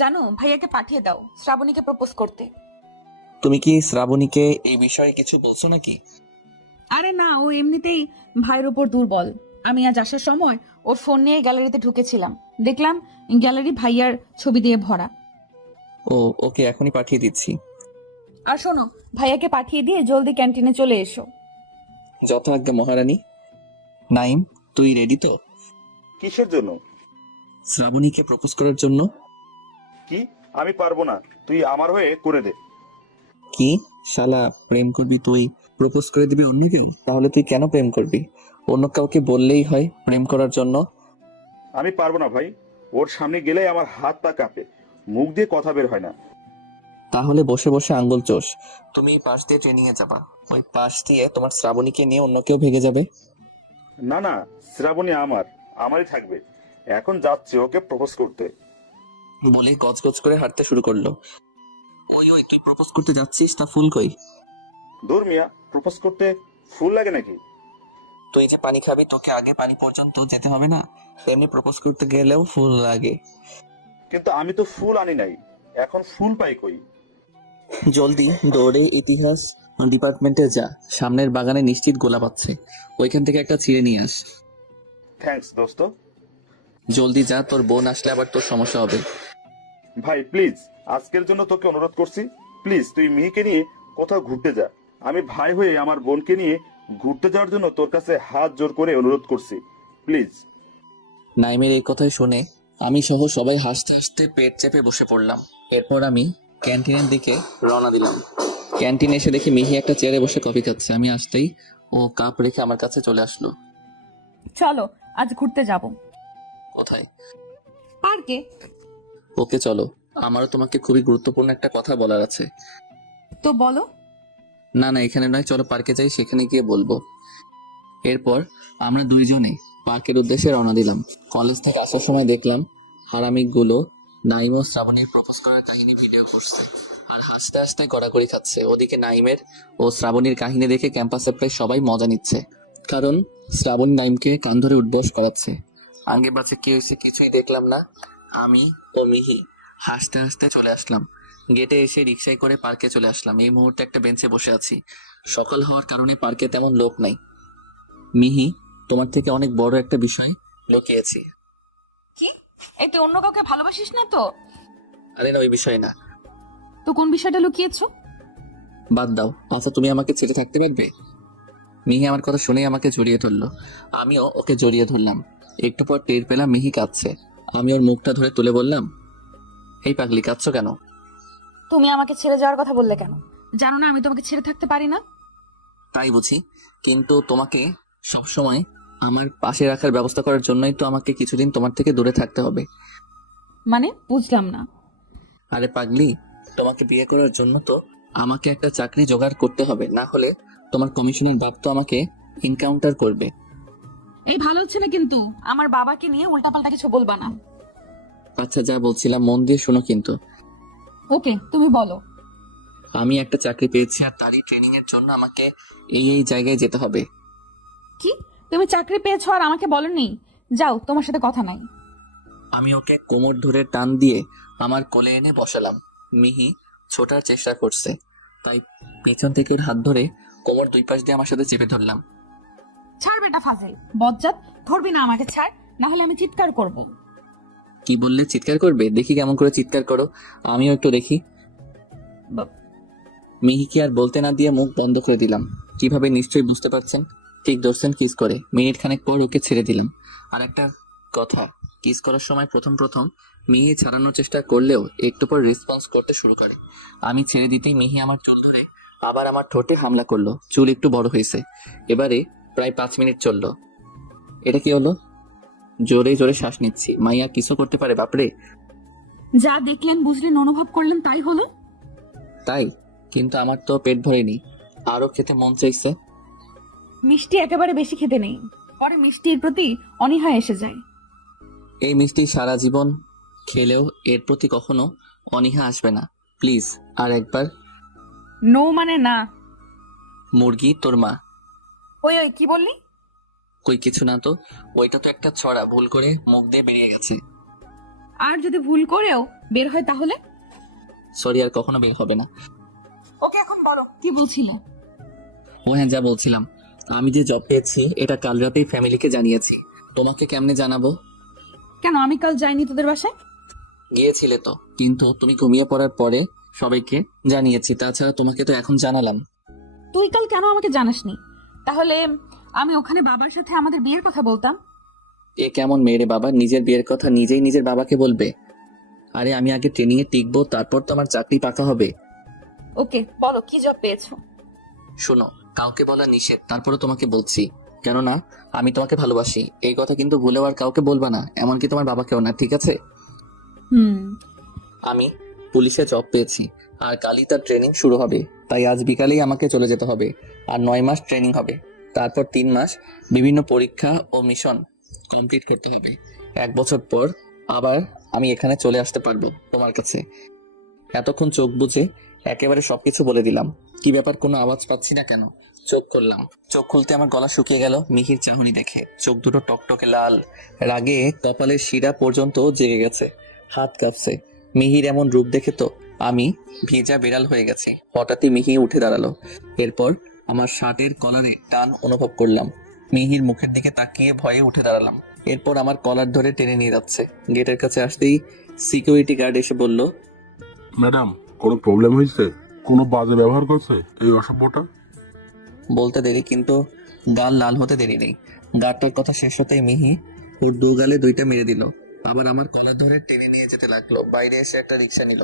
জানো, ভাইয়াকে পাঠিয়ে দাও শ্রাবণীকে প্রপোজ করতে। তুমি কি শ্রাবণীকে এই বিষয়ে কিছু বলছো নাকি? আরে না, ও এমনিতেই ভাইয়ের উপর দুর্বল। আমি আজ আসার সময় ওর ফোন নিয়ে গ্যালারিতে ঢুকেছিলাম, দেখলাম গ্যালারি ভাইয়ার ছবি দিয়ে ভরা। ও, ওকে এখনই পাঠিয়ে দিচ্ছি। আর শোনো, ভাইয়াকে পাঠিয়ে দিয়ে জলদি ক্যান্টিনে চলে এসো। যত আজ্ঞা মহারানী। নাইম, তুই রেডি তো? কিসের জন্য? শ্রাবণীকে প্রপোজ করার জন্য। কি? আমি পারবো না, তুই আমার হয়ে করে দে। কি শালা, প্রেম করবি তুই, প্রপোজ করে দিবি অন্য কেউ? তাহলে তুই কেন প্রেম করবি? অন্য কাউকে বললেই হয় প্রেম করার জন্য। আমি পারবো না ভাই, ওর সামনে গেলেই আমার হাত পা কাঁপে, মুখ দিয়ে কথা বের হয় না। তাহলে বসে বসে আঙ্গুল চোষ। তুমি এই পাশ দিয়ে ট্রেনিং এ যাবা, ওই পাশ দিয়ে তোমার শ্রাবণীকে নিয়ে অন্য কেউ ভেগে যাবে। না না, শ্রাবণী আমারই থাকবে। এখন যাচ্ছি ওকে প্রপোজ করতে। বলে গজগজ করে হাঁটতে শুরু করলো। ওই ওই, তুই প্রপোজ করতে যাচ্ছিস, তা ফুল কই? দূর মিয়া, প্রপোজ করতে ফুল লাগে নাকি? তুই যে পানি খাবি, তোকে আগে পানি পর্যন্ত যেতে হবে না? এমনি প্রপোজ করতে গেলেও ফুল লাগে। কিন্তু আমি তো ফুল আনি নাই, এখন ফুল পাই কই? জলদি দৌড়ে ইতিহাস ডিপার্টমেন্টে যা, সামনের বাগানে নিশ্চিত গোলাপ আছে, ওইখান থেকে একটা ছিঁড়ে নিয়ে আস। থ্যাঙ্কস দোস্ত। জলদি যা, তোর বোন আসলে আবার তোর সমস্যা হবে। ভাই প্লিজ, আজকের জন্য তোকে অনুরোধ করছি, প্লিজ তুই মেয়েকে নিয়ে কোথাও ঘুরতে যা। আমি ভাই হয়ে আমার বোনকে নিয়ে ঘুরতে যাওয়ার জন্য তোর কাছে হাত জোর করে অনুরোধ করছি, প্লিজ। নাইমের এই কথাই শুনে আমি সহ সবাই হাসতে হাসতে পেট চেপে বসে পড়লাম। এরপর আমি ক্যান্টিনের দিকে রওনা দিলাম। ক্যান্টিনে এসে দেখি মিহি একটা চেয়ারে বসে কফি খাচ্ছে। আমি আসতেই ও কাপ রেখে আমার কাছে চলে আসলো। চলো, আজ ঘুরতে যাব। কোথায়? পার্কে। ওকে চলো, আমারও তোমাকে খুবই গুরুত্বপূর্ণ একটা কথা বলার আছে। তো বলো। না না, এখানে নয়, চলো পার্কে যাই, সেখানে গিয়ে বলবো। এরপর আমরা দুইজনে পার্কের উদ্দেশ্যে রওনা দিলাম। কলেজ থেকে আসার সময় দেখলাম হারামিকগুলো নাইম ও শ্রাবণীর প্রপোজ করার কাহিনী ভিডিও করছে আর হাসতে হাসতে গড়াগড়ি খাচ্ছে। ওদিকে নাইমের ও শ্রাবণীর কাহিনী দেখে ক্যাম্পাসে প্রায় সবাই মজা নিচ্ছে, কারণ শ্রাবণী নাইমকে কান ধরে উঠবস করাচ্ছে। আগে বাজে কি হয়েছে কিছুই দেখলাম না। আমি ও মিহি হাসতে হাসতে চলে আসলাম। গেটে এসে রিকশায় করে পার্কে চলে আসলাম। এই মুহূর্তে একটা বেঞ্চে বসে আছি। সকাল হওয়ার কারণে পার্কে তেমন লোক নাই। মিহি, তোমার থেকে অনেক বড় একটা বিষয় লুকিয়েছি। কি? এই তুই অন্য কাউকে ভালোবাসিস না তো? আরে না, ওই বিষয় না। তো কোন বিষয়টা লুকিয়েছো? বাদ দাও। আচ্ছা, তুমি আমাকে ছেড়ে থাকতে পারবে? মিহি আমার কথা শুনেই আমাকে জড়িয়ে ধরলো। আমিও ওকে জড়িয়ে ধরলাম। একটু পর টের পেলাম মিহি কাঁদছে। আমি ওর মুখটা ধরে তুলে বললাম, এই পাগলি, কাঁদছো কেন? তুমি আমাকে ছেড়ে যাওয়ার কথা বললে কেন? জানো না আমি তোমাকে ছেড়ে থাকতে পারি না। তাই বুঝি, কিন্তু তোমাকে সবসময় আমার পাশে রাখার ব্যবস্থা করার জন্যই তো আমাকে কিছুদিন তোমার থেকে দূরে থাকতে হবে। মানে বুঝলাম না। আরে পাগলি, তোমাকে বিয়ে করার জন্য তো আমাকে একটা চাকরি জোগাড় করতে হবে, না হলে তোমার কমিশনের বাপ তো আমাকে এনকাউন্টার করবে। এই ভালো হচ্ছে না কিন্তু, আমার বাবাকে নিয়ে উল্টাপাল্টা কিছু বলবা না। আচ্ছা, যা বলছিলাম মন দিয়ে শোনো কিন্তু। ওকে, তুমি বলো। আমি একটা চাকরি পেয়েছি আর তারই ট্রেনিং এর জন্য আমাকে এই এই জায়গায় যেতে হবে। কি? তুমি চাকরি পেয়েছো আর আমাকে বলনি? যাও, তোমার সাথে কথা নাই। আমি ওকে কোমর ধরে টান দিয়ে আমার কোলে এনে বসালাম। মিহি ছোটার চেষ্টা করছে, তাই পেছন থেকে ওর হাত ধরে কোমর দুই পাশ দিয়ে আমার সাথে চেপে ধরলাম। ছাড় বেটা ফাজিল বজ্জাত, ধরবি না আমাকে, ছাড়, না হলে আমি চিৎকার করব। কি বললে? চিৎকার করবে? দেখি কেমন করে চিৎকার করো, আমিও একটু দেখি। মিহিকে আর বলতে না দিয়ে মুখ বন্ধ করে দিলাম। কিভাবে নিশ্চয়ই বুঝতে পারছেন। ঠিক ধরছেন, কিস করে মিনিট খানেক পর ওকে ছেড়ে দিলাম। আর একটা কথা, কিস করার সময় প্রথম প্রথম মিহি ছাড়ানোর চেষ্টা করলেও একটু পর রেসপন্স করতে শুরু করে। আমি ছেড়ে দিতেই মিহি আমার চুল ধরে আবার আমার ঠোঁটে হামলা করলো। চুল একটু বড় হয়েছে। এবারে প্রায় 5 মিনিট চললো। এটা কি হলো? জোরে জোরে শ্বাস নিচ্ছি। মাইয়া কিছু করতে পারে বাপরে। যা দেখলেন বুঝলেন অনুভব করলেন তাই হলো। তাই? কিন্তু আমার তো পেট ভরেনি, আরো খেতে মন চাইছে। মিষ্টি একেবারে বেশি খেতে নেই, পরে মিষ্টির প্রতি অনীহা এসে যায়। এই মিষ্টি সারা জীবন খেলেও এর প্রতি কখনো অনীহা আসবে না। প্লিজ আর একবার। নো মানে না। মুরগি তোর মা। ওই ওই কি বললি? কই কিছু না তো, ওইটা তো একটা ছড়া, ভুল করে মুখ দিয়ে বেরিয়ে গেছে। আর যদি ভুল করেও বের হয় তাহলে? সরি, আর কখনো বের হবে না। ওকে এখন বলো কি বলছিলে? ও হ্যাঁ, যা বলছিলাম, আমি যে জব পেয়েছি এটা কাল রাতেই ফ্যামিলিকে জানিয়েছি। তোমাকে কেমনে জানাবো? কেন আমি কাল যাইনি তোদের বাসায়? গিয়েছিলে তো, কিন্তু তুমি ঘুমিয়ে পড়ার পরে সবাইকে জানিয়েছি। তাছাড়া তোমাকে তো এখন জানালাম। তুই কাল কেন আমাকে জানাসনি? তাহলে আমি ওখানে বাবার সাথে আমাদের বিয়ের কথা বলতাম। এ কেমন মেয়ে বাবা, নিজের বিয়ের কথা নিজেই নিজের বাবাকে বলবে? আরে আমি আগে ট্রেনিং এ টিকবো, তারপর তো আমার চাকরি পাকা হবে। ওকে বলো কি জব পেয়েছো? শোনো, কাউকে বলা নিষেধ, তারপরে তোমাকে বলছি। কেননা আমি তোমাকে ভালোবাসি, এই কথা কিন্তু ভুলেও আর কাউকে বলবা না, এমনকি তোমার বাবাকেও না, ঠিক আছে? হুম। আমি পুলিশে জব পেয়েছি, আর কালই তার ট্রেনিং শুরু হবে। তাই আজ বিকালেই আমাকে চলে যেতে হবে। আর 9 মাস ট্রেনিং হবে, তারপর 3 মাস বিভিন্ন পরীক্ষা ও মিশন কমপ্লিট করতে হবে। 1 বছর পর আবার আমি এখানে চলে আসতে পারবো তোমার কাছে। এতক্ষণ চোখ বুজে একেবারে সবকিছু বলে দিলাম। কি ব্যাপার, কোনো আওয়াজ পাচ্ছি না কেন? চোখ খুললাম, চোখ খুলতে আমার গলা শুকিয়ে গেল মিহির চাহনি দেখে। চোখ দুটো টকটকে লাল, রাগে কপালের শিরা পর্যন্ত জেগে গেছে, হাত কাঁপছে। মিহির এমন রূপ দেখে তো আমি ভেজা বেড়াল হয়ে গেছি। হঠাৎই মিহি উঠে দাঁড়ালো। এরপর আমার শার্টের কলারে টান অনুভব করলাম। মিহির মুখের দিকে তাকিয়ে ভয়ে উঠে দাঁড়ালাম। এরপর আমার কলার ধরে টেনে নিয়ে যাচ্ছে। গেটের কাছে আসতেই সিকিউরিটি গার্ড এসে বলল, ম্যাডাম, কোনো প্রবলেম হয়েছে? কোনো বাজে ব্যবহার করছে এই অসভ্যটা? বলতে দেরি, কিন্তু গাল লাল হতে দেরি নেই। গাড়টার কথা শেষ হতেই মিহি ওর 2 গালে 2টা মেরে দিল। আবার আমার কলার ধরে টেনে নিয়ে যেতে লাগলো। বাইরে এসে একটা রিক্সা নিল।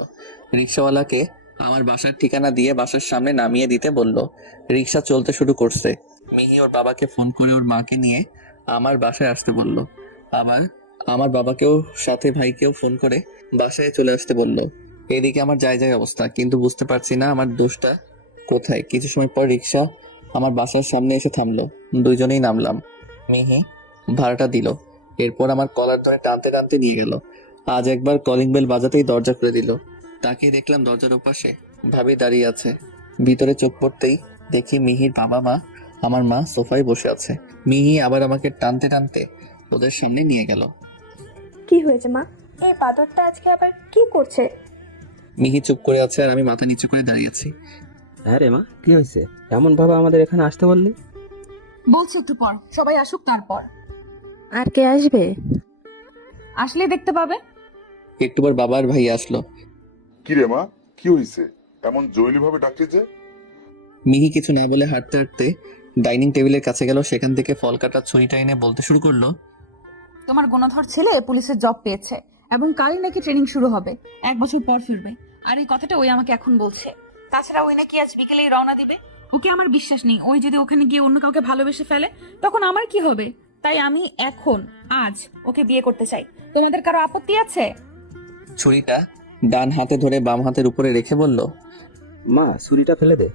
রিক্সাওয়ালাকে আমার বাসার ঠিকানা দিয়ে বাসার সামনে নামিয়ে দিতে বলল। রিক্সা চলতে শুরু করছে। মিহি ওর বাবাকে ফোন করে ওর মাকে নিয়ে আমার বাসায় আসতে বলল। আবার আমার বাবাকেও সাথে ভাইকেও ফোন করে বাসায় চলে আসতে বলল। এদিকে আমার যায় যায় অবস্থা, কিন্তু বুঝতে পারছি না আমার দোষটা কোথায়। কিছু সময় পর রিক্সা আমার বাসার সামনে এসে থামলো। দুইজনেই নামলাম। মিহি ভাড়াটা দিল। এরপর আমার কলার ধরে টানতে টানতে নিয়ে গেল। আজ একবার কলিং বেল বাজাতেই দরজা খুলে দিল। তাকে দেখলাম দরজার ওপাশে ভাবি দাঁড়িয়ে আছে। ভিতরে চোখ পড়তেই দেখি মিহির বাবা মা, আমার মা সোফায় বসে আছে। মিহি আবার আমাকে টানতে টানতে ওদের সামনে নিয়ে গেল। কি হয়েছে মা? এই বাদরটা আজকে আবার কি করছে? মিহি চুপ করে আছে আর আমি মাথা নিচু করে দাঁড়িয়ে আছি। হ্যাঁ রে মা, কি হয়েছে? এমন ভাবে আমাদের এখানে আসতে বললি? বলছি একটু পর, সবাই আসুক তারপর। আর কে আসবে? আসলে দেখতে পাবে। একটু পর বাবার ভাই আসলো। কি রে মা, কি হয়েছে? এমন জৈলি ভাবে ডাকলি যে? মিহি কিছু না বলে হাঁটতে হাঁটতে ডাইনিং টেবিলের কাছে গেল। সেখান থেকে ফল কাটার ছুরিটা এনে বলতে শুরু করলো, তোমার গুণধর ছেলে পুলিশের জব পেয়েছে এবং কালই নাকি ট্রেনিং শুরু হবে। 1 বছর পর ফিরবে। আর এই কথাটা ওই আমাকে এখন বলছে। তাছাড়া ওই নাকি আজ বিকেলেই রওনা দিবে। ওকে আমার বিশ্বাস নেই, ওই যদি ওখানে গিয়ে অন্য কাউকে ভালোবেসে ফেলে তখন আমার কি হবে। তাই আমি এখন আজ ওকে বিয়ে করতে চাই। তোমাদের কারো আপত্তি আছে? ছুরিটা ডান হাতে ধরে বাম হাতের উপরে রেখে বলল, মা, ছুরিটা ফেলে দে।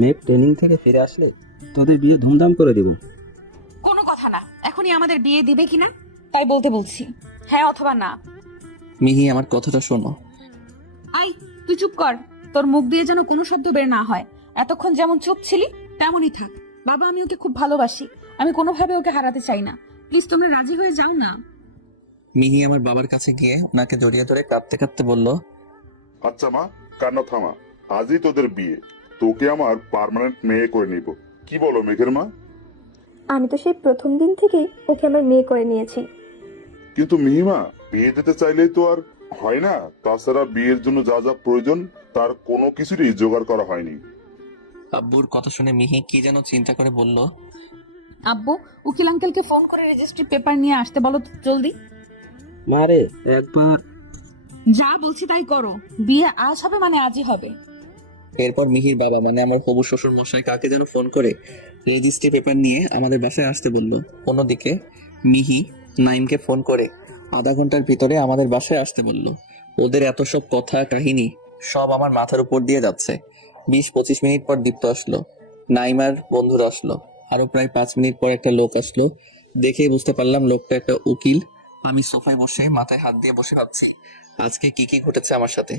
মেয়ে ট্রেনিং থেকে ফিরে আসলে তোদের বিয়ে ধুমধাম করে দেব। কোনো কথা না, এখনই আমাদের বিয়ে দিবে কিনা তাই বলতে বলছি, হ্যাঁ অথবা না। মিহি আমার কথাটা শোনো। আই তুই চুপ কর, তোর মুখ দিয়ে যেন কোনো শব্দ বের না হয়। এতক্ষণ যেমন চুপ ছিলি তেমনই থাক। বাবা আমি ওকে খুব ভালোবাসি, আমি কোনোভাবে ওকে হারাতে চাই না। প্লিজ তোমরা রাজি হয়ে যাও না। মিহি আমার বাবার কাছে গিয়ে ওনাকে জড়িয়ে ধরে কাঁদতে কাঁদতে বলল, আচ্ছা মা, কান্না থামা। আজই তোদের বিয়ে, তোকে আমার পার্মানেন্ট মেয়ে করে নিব। কি বলো মেঘের মা? আমি তো সেই প্রথম দিন থেকেই ওকে আমার মেয়ে করে নিয়েছি। কিন্তু মিহিমা, বিয়ে দিতে চাইলেই তো আর হয় না। তাছাড়া বিয়ের জন্য যা যা প্রয়োজন তার কোনো কিছুরই জোগাড় করা হয়নি। আব্বুর কথা শুনে মিহি কি যেন চিন্তা করে বলল, আব্বু উকিল আঙ্কেলকে ফোন করে রেজিস্ট্রি পেপার নিয়ে আসতে বলো তো জলদি। মা রে, একবার যা বলছি তাই করো, বিয়ে আজ হবে মানে আজই হবে। এরপর মিহির বাবা মানে আমার হবু শ্বশুর মশাই কাকে যেন ফোন করে রেজিস্ট্রি পেপার নিয়ে আমাদের বাসায় আসতে বলল। অন্যদিকে মিহি নাইমকে ফোন করে আধা ঘন্টার ভিতরে আমাদের বাসায় আসতে বলল। ওদের এত সব কথা কাহিনী সব আমার মাথার উপর দিয়ে যাচ্ছে। 20-25 মিনিট পর দীপ্ত আসলো। নাইমার বন্ধুরা আসলো। আরো প্রায় 5 মিনিট পর একটা লোক আসলো। দেখেই বুঝতে পারলাম লোকটা একটা উকিল। আমি সোফায় বসে মাথায় হাত দিয়ে বসে ভাবছি আজকে কি কি ঘটেছে আমার সাথে।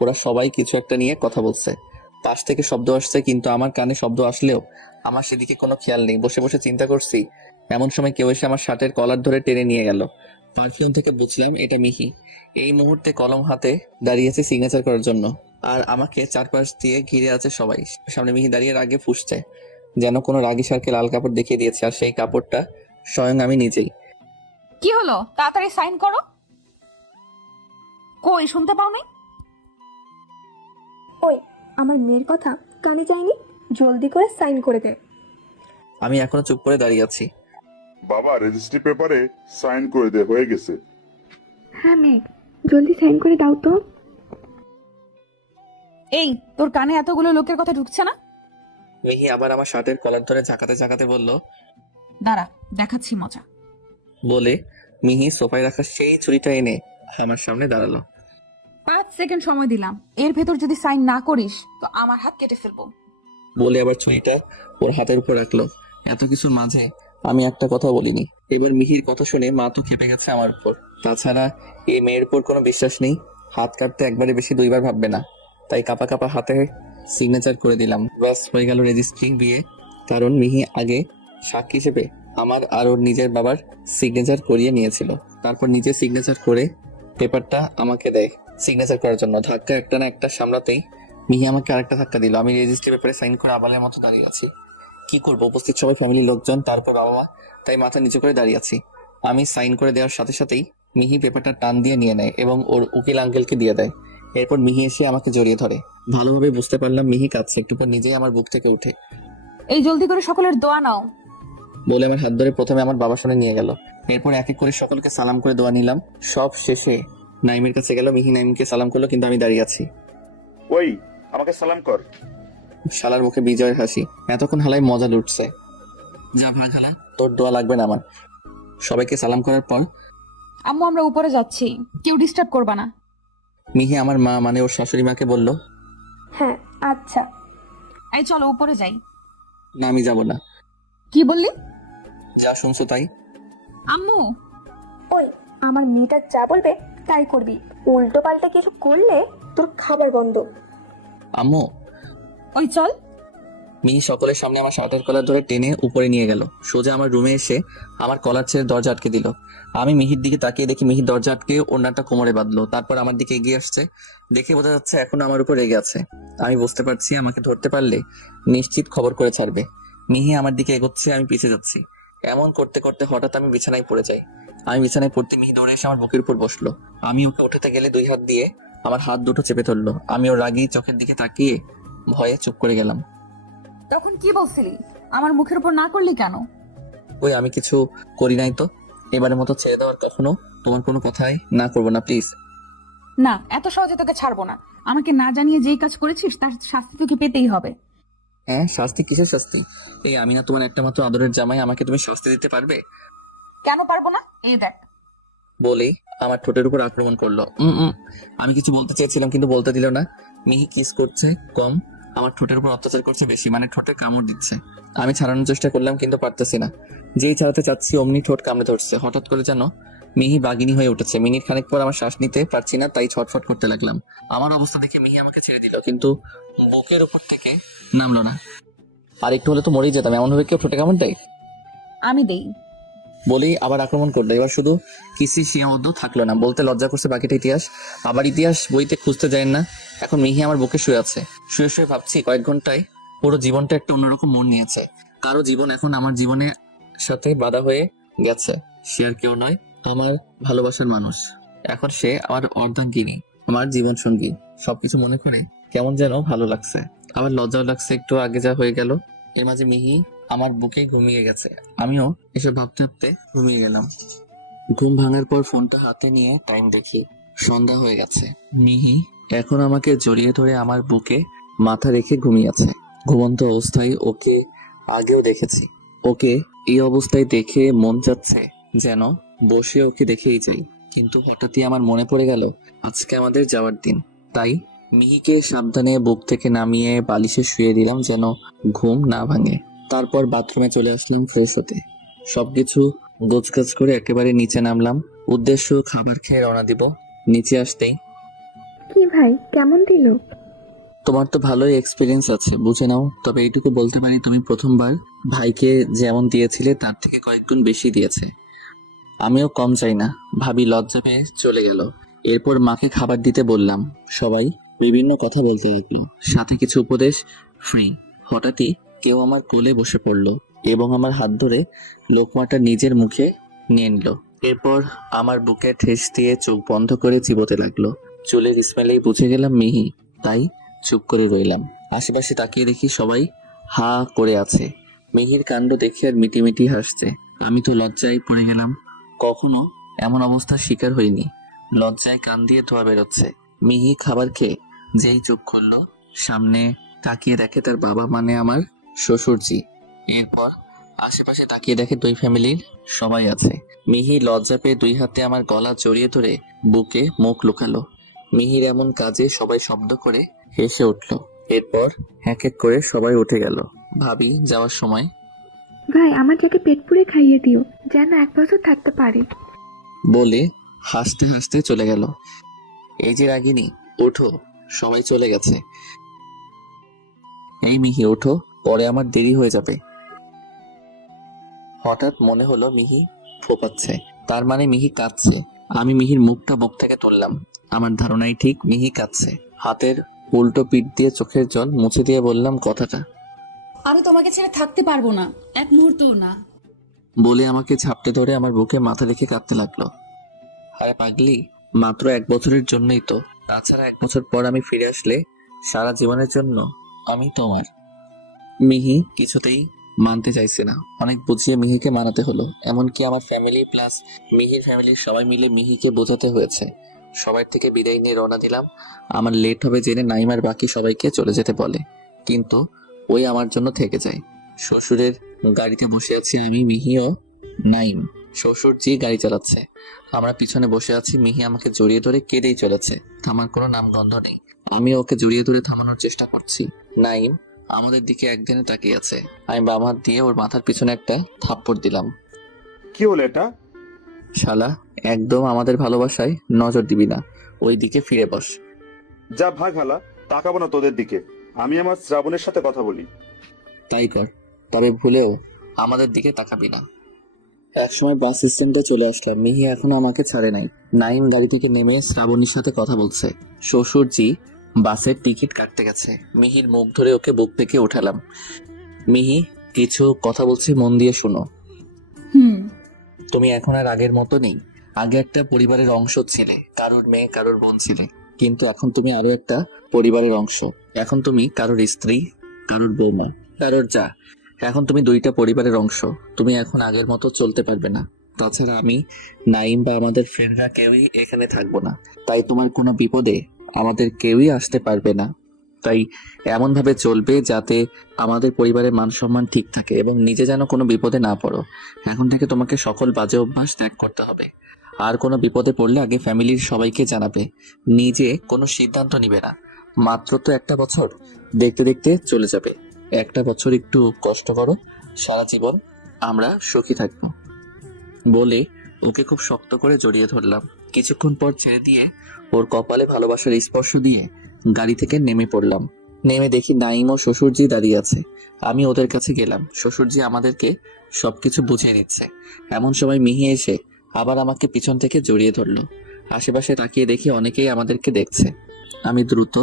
ওরা সবাই কিছু একটা নিয়ে কথা বলছে। পাশ থেকে শব্দ আসছে, কিন্তু আমার কানে শব্দ আসলেও আমার সেদিকে কোনো খেয়াল নেই। বসে বসে চিন্তা করছি, এমন সময় কেউ এসে আমার শার্টের কলার ধরে টেনে নিয়ে গেল। পারফিউম থেকে বুঝলাম এটা মিহি। এই মুহূর্তে কলম হাতে দাঁড়িয়েছে সিগনেচার করার জন্য, আর আমাকে চারপাশ দিয়ে ঘিরে আছে সবাই। সামনে মিহি দাঁড়িয়ে রাগে ফুঁসছে, যেন কোনো রাগী সারকে লাল কাপড় দেখিয়ে দিয়েছে, আর সেই কাপড়টা স্বয়ং আমি নিজেই। কি হলো, তাড়াতাড়ি সাইন করো। কই শুনতে পাও নাই? ওই আমার মেয়ের কথা কানে যায়নি, জলদি করে সাইন করে দে। আমি এখনো চুপ করে দাঁড়িয়ে আছি। বাবা রেজিস্ট্রি পেপারে সাইন করে দে, হয়ে গেছে। হ্যাঁ মেয়ে, জলদি সাইন করে দাও তো। এই তোর কানে এতগুলো লোকের কথা ঢুকছে না? মিহি আবার আমার শার্টের কলার ধরে ঝাঁকাতে ঝাঁকাতে বলল। দাঁড়া, দেখাচ্ছি মজা। বলে মিহি সোফায় রাখা সেই ছুরিটা এনে আমার সামনে দাঁড়ালো। 5 সেকেন্ড সময় দিলাম, এর ভেতর যদি সাইন না করিস তো আমার হাত কেটে ফেলবো। বলে আবার ছুরিটা ওর হাতের উপর রাখলো। এত কিছুর মাঝে আমি একটা কথা বলিনি। এবার মিহির কথা শুনে মা তো খেপে গেছে আমার উপর। তাছাড়া এই মেয়ের উপর কোনো বিশ্বাস নেই, হাত কাটতে একবারে বেশি দুইবার ভাববে না। তাই কাপা কাপা হাতে সিগনেচার করে দিলাম। ব্যাস হয়ে গেল রেজিস্ট্রি বিয়ে। কারণ মিহি আগে সাক্ষী হিসেবে আমার আর ওর নিজের বাবার সিগনেচার করিয়ে নিয়েছিল। তারপর নিজে সিগনেচার করে পেপারটা আমাকে দেয় সিগনেচার করার জন্য। ধাক্কা একটা না একটা সামলাতেই মিহি আমাকে আরেকটা ধাক্কা দিল। আমি রেজিস্ট্রি পেপারে সাইন করে আবালের মতো দাঁড়িয়ে আছি। কি করবো, উপস্থিত সবাই ফ্যামিলির লোকজন, তারপর বাবা মা, তাই মাথা নিচু করে দাঁড়িয়ে আছি। আমি সাইন করে দেওয়ার সাথে সাথেই মিহি পেপারটা টান দিয়ে নিয়ে নেয় এবং ওর উকিল আঙ্কেলকে দিয়ে দেয়। এরপর মিহি এসে আমাকে জড়িয়ে ধরে। ভালোভাবে বুঝতে পারলাম মিহি কাঁদছে। একটু পর নিজেই আমার বুক থেকে উঠে এই জলদি করে সকলের দোয়া নাও। বলে আমার হাত ধরে প্রথমে আমার বাবার সামনে নিয়ে গেল। এরপর এক এক করে সকলকে সালাম করে দোয়া নিলাম। সব শেষে নাইমের কাছে গেল। মিহি নাইমকে সালাম করলো, কিন্তু আমি দাঁড়িয়ে আছি। ওই আমাকে সালাম কর। শালার মুখে বিজয়ের হাসি। এতক্ষণ হালাই মজা লুটছে। যা ভাগ হালা, তোর দোয়া লাগবে না আমার। সবাইকে সালাম করার পর আম্মু আমরা উপরে যাচ্ছি, কেউ ডিস্টার্ব করবা না। মিহি আমার মা মানে ওর শাশুড়ি মাকে বলল, হ্যাঁ আচ্ছা। এই চলো উপরে যাই। না আমি যাব না। কি বললি? যা শুনছো তাই। আম্মু ওই আমার মেয়েটা যা বলবে তাই করবি, উল্টো পাল্টা কিছু করলে তোর খাবার বন্ধ। আম্মু। ওই চল। মিহি সকলের সামনে আমার শার্টের কলার ধরে টেনে উপরে নিয়ে গেল। সোজা আমার রুমে এসে আমার কলার ছেড়ে দরজা আটকে দিল। আমি মিহির দিকে তাকিয়ে দেখি মিহির দরজা আটকে ওড়নাটা কোমরে বাঁধলো। তারপর আমার দিকে এগিয়ে আসছে। দেখে বোঝা যাচ্ছে এখনো আমার উপর রেগে আছে। আমি বুঝতে পারছি আমাকে ধরতে পারলে নিশ্চিত খবর করে ছাড়বে। মিহি আমার দিকে এগোচ্ছে, আমি পিছিয়ে যাচ্ছি। এমন করতে করতে হঠাৎ আমি বিছানায় পড়ে যাই। আমি বিছানায় পড়তে মিহি দৌড়ে এসে আমার বুকের উপর বসলো। আমি ওকে উঠাতে গেলে 2 হাত দিয়ে আমার হাত দুটো চেপে ধরলো। আমি ওর রাগী চোখের দিকে তাকিয়ে ভয়ে চুপ করে গেলাম। তখন কি বলছিলি? আমার মুখের উপর না করলি কেন? ওই আমি কিছু করি নাই তো। এবারের মতো ছেড়ে দেওয়ার কখনো তোমার কোনো কথাই না করবো না, প্লিজ। না, এত সহজে তোকে ছাড়বো না। আমাকে না জানিয়ে যেই কাজ করেছিস তার শাস্তি তোকে পেতেই হবে। হ্যাঁ শাস্তি? কিসের শাস্তি? এই আমি না তোমার একটা মাত্র আদরের জামাই, আমাকে তুমি শাস্তি দিতে পারবে? কেন পারবো না? এই দেখ। বলেই আমার ঠোঁটের উপর আক্রমণ করলো। আমি কিছু বলতে চেয়েছিলাম কিন্তু বলতে দিল না। মিহি কিস করছে কম, আমার ঠোঁটের উপর অত্যাচার করছে বেশি, মানে ঠোঁটে কামড় দিচ্ছে। আমি ছাড়ানোর চেষ্টা করলাম কিন্তু পারতেছি না। যেই ছাড়াতে চাচ্ছি অমনি ঠোঁট কামড়ে ধরছে। হঠাৎ করে যেন মিহি বাগিনী হয়ে উঠেছে। মিনিট খানেক পর আমার শ্বাস নিতে পারছি না, তাই ছটফট করতে লাগলাম। আমার অবস্থা দেখে মিহি আমাকে ছেড়ে দিল, কিন্তু বুকের উপর থেকে নামলো না। আর একটু হলে তো মরেই যেতাম। এমন ভাবে কেউ ঠোঁটে কামড় দেয়? আমি দেই। বলেই আবার আক্রমণ করলো। এবার শুধু কিসি সীমাবদ্ধ থাকলো না, বলতে লজ্জা করছে বাকিটা ইতিহাস। আবার ইতিহাস বইতে খুঁজতে যায় না। এখন মিহি আমার বুকে শুয়ে আছে। শুয়ে শুয়ে ভাবছি কয়েক ঘন্টায় পুরো জীবনটা একটা অন্যরকম মোড় নিয়েছে। কারো জীবন এখন আমার জীবনের সাথে বাধা হয়ে গেছে। সে আর কেউ নয়, আমার ভালোবাসার মানুষ। এখন সে আমার অর্ধাঙ্গিনী, আমার জীবন সঙ্গী। সবকিছু মনে করে কেমন যেন ভালো লাগছে, আবার লজ্জাও লাগছে। একটু আগে যা হয়ে গেল, এর মাঝে মিহি আমার বুকে ঘুমিয়ে গেছে। আমিও এসব ভাবতে ভাবতে ঘুমিয়ে গেলাম। ঘুম ভাঙার পর ফোনটা হাতে নিয়ে টাইম দেখি, সন্ধ্যা হয়ে গেছে। মিহি এখন আমাকে জড়িয়ে ধরে আমার বুকে মাথা রেখে ঘুমিয়ে আছে। ঘুমন্ত অবস্থায় ওকে আগেও দেখেছি। ওকে এই অবস্থায় দেখে মন চাচ্ছে যেন বসে ওকে দেখেই যাই। কিন্তু হঠাৎই আমার মনে পড়ে গেল আজকে আমাদের যাওয়ার দিন। তাই মিহিকে সাবধানে বুক থেকে নামিয়ে বালিশে শুয়ে দিলাম যেন ঘুম না ভাঙে। তারপর বাথরুমে চলে আসলাম ফ্রেশ হতে। সবকিছু গোছগাছ করে একেবারে নিচে নামলাম। উদ্দেশ্য খাবার খেয়ে রওনা দিব। নিচে আসতেই, কি ভাই কেমন দিল? তোমার তো ভালোই এক্সপিরিয়েন্স আছে, বুঝে নাও। তবে এইটুকু বলতে পারি তুমি প্রথমবার ভাইকে যেমন দিয়েছিলে তার থেকে কয়েক গুণ বেশি দিয়েছে। আমিও কম চাই না। ভাবি লজ্জা পেয়ে চলে গেল। এরপর মাকে খাবার দিতে বললাম। সবাই বিভিন্ন কথা বলতে লাগলো, সাথে কিছু উপদেশ ফ্রি। হঠাৎই কেউ আমার কোলে বসে পড়লো এবং আমার হাত ধরে লোকমাটা নিজের মুখে নিয়ে নিল। এরপর আমার বুকে ঠেস দিয়ে চোখ বন্ধ করে চিবোতে লাগলো। চুলের স্মেলেই বুঝে গেলাম মিহি, তাই চুপ করে রইলাম। আশেপাশে তাকিয়ে দেখি সবাই হা করে আছে। মিহির কাণ্ড দেখে আর মিটিমিটি হাসছে। আমি তো লজ্জায় পড়ে গেলাম। কখনো এমন অবস্থার শিকার হইনি। লজ্জায় কান দিয়ে ধোয়া বেরোচ্ছে। মিহি খাবার খেয়ে যেই চোখ খুললো, সামনে তাকিয়ে দেখে তার বাবা মানে আমার শ্বশুরজি। এরপর আশেপাশে তাকিয়ে দেখে দুই ফ্যামিলির সবাই আছে। মিহি লজ্জা পেয়ে দুই হাতে আমার গলা জড়িয়ে ধরে বুকে মুখ লুকালো। মিহির এমন কাজে সবাই শব্দ করে হেসে উঠল। এরপর এক এক করে সবাই উঠে গেল। ভাবি যাওয়ার সময় ভাই আমার যাকে পেট পুড়ে খাইয়ে দিও, যেন 1 বছর থাকতে পারে। বলে হাসতে হাসতে চলে গেল। এই যে রাগিনী, ওঠো, সবাই চলে গেছে। এই মিহি ওঠো, পরে আমার দেরি হয়ে যাবে। হঠাৎ মনে হলো মিহি ফোপাচ্ছে, তার মানে মিহি কাঁদছে। আমি মিহির মুখটা বুক থেকে তুললাম। আমার ধারণাই ঠিক, মিহি কাঁদছে। হাতের উল্টো পিঠ দিয়ে চোখের জল মুছে দিয়ে বললাম কথাটা। আমি তোমাকে ছেড়ে থাকতে পারবো না, এক মুহূর্তও না। বলে আমাকে ঝাপটে ধরে আমার বুকে মাথা রেখে কাঁদতে লাগলো। আরে পাগলি, মাত্র 1 বছরের জন্যই তো। তাছাড়া 1 বছর পর আমি ফিরে আসলে সারা জীবনের জন্য আমি তোমার। মিহি কিছুতেই মানতে চাইছে না। অনেক বুঝিয়ে মিহিকে মানাতে হলো। এমনকি আমার ফ্যামিলি প্লাস মিহির ফ্যামিলির সবাই মিলে মিহিকে বোঝাতে হয়েছে। সবাই থেকে বিদায় নিয়ে রওনা দিলাম। আমার লেট হবে জেনে নাইমার বাকি সবাইকে চলে যেতে বলে, কিন্তু ওই আমার জন্য থেকে যায়। শ্বশুরের গাড়িতে বসে আছি আমি, মিহি ও নাইম। শ্বশুর জি গাড়ি চালাচ্ছে, আমরা পিছনে বসে আছি। মিহি আমাকে জড়িয়ে ধরে কেঁদেই চলেছে, থামার কোনো নামগন্ধ নেই। আমি ওকে জড়িয়ে ধরে থামানোর চেষ্টা করছি। নাইম আমাদের দিকে একদিনে তাকিয়ে আছে। আমি বাম হাত দিয়ে ওর মাথার পিছনে একটা থাপ্পড় দিলাম। কি হলো এটা? শালা, একদম আমাদের ভালোবাসায় নজর দিবি না, ওই দিকে ফিরে বস। যা ভাগ হালা, তাকাবো না তোদের দিকে। আমি আমার শ্রাবণের সাথে কথা বলি। তাই কর, তবে ভুলেও আমাদের দিকে তাকাবি না। একসময় বাস স্ট্যান্ডে চলে আসলাম। মিহি এখনো আমাকে ছাড়ে নাই। নাইম গাড়ি থেকে নেমে শ্রাবণীর সাথে কথা বলছে। শ্বশুরজি বাসের টিকিট কাটতে গেছে। মিহির মুখ ধরে ওকে বুক থেকে উঠালাম। মিহি কিছু কথা বলছে, মন দিয়ে শোনো। তুমি এখন আর আগের মতো নেই। আগে একটা পরিবারের অংশ ছিলে, কারোর মেয়ে কারোর বোন ছিলে, কিন্তু এখন তুমি আরো একটা পরিবারের অংশ। এখন তুমি কারোর স্ত্রী, কারোর বৌমা, কারোর যা। এখন তুমি 2টা পরিবারের অংশ। তুমি এখন আগের মতো চলতে পারবে না। তাছাড়া আমি, নাইম বা আমাদের ফ্রেন্ডরা কেউই এখানে থাকবো না। তাই তোমার কোনো বিপদে আমাদের কেউই আসতে পারবে না। তাই এমন ভাবে চলবে যাতে আমাদের পরিবারের মান সম্মান ঠিক থাকে এবং নিজে যেন কোনো বিপদে না পড়ো। এখন থেকে তোমাকে সকল বাজে অভ্যাস ত্যাগ করতে হবে। আর কোনো বিপদে পড়লে আগে ফ্যামিলির সবাইকে জানাবে, নিজে কোনো সিদ্ধান্ত নিবে না। মাত্র তো 1টা বছর, দেখতে দেখতে চলে যাবে। 1টা বছর একটু কষ্ট করো, সারা জীবন আমরা সুখী থাকবো। বলে ওকে খুব শক্ত করে জড়িয়ে ধরলাম। কিছুক্ষণ পর ছেড়ে দিয়ে ওর কপালে ভালোবাসার স্পর্শ দিয়ে গাড়ি থেকে নেমে পড়লাম। নেমে দেখি নাইম ও শ্বশুরজি দাঁড়িয়ে আছে। আমি ওদের কাছে গেলাম। শ্বশুরজি আমাদেরকে সবকিছু বুঝিয়ে নিচ্ছে। এমন সময় মিহি এসে আবার আমাকে পিছন থেকে জড়িয়ে ধরলো। আশেপাশে তাকিয়ে দেখি অনেকেই আমাদেরকে দেখছে। আমি দ্রুত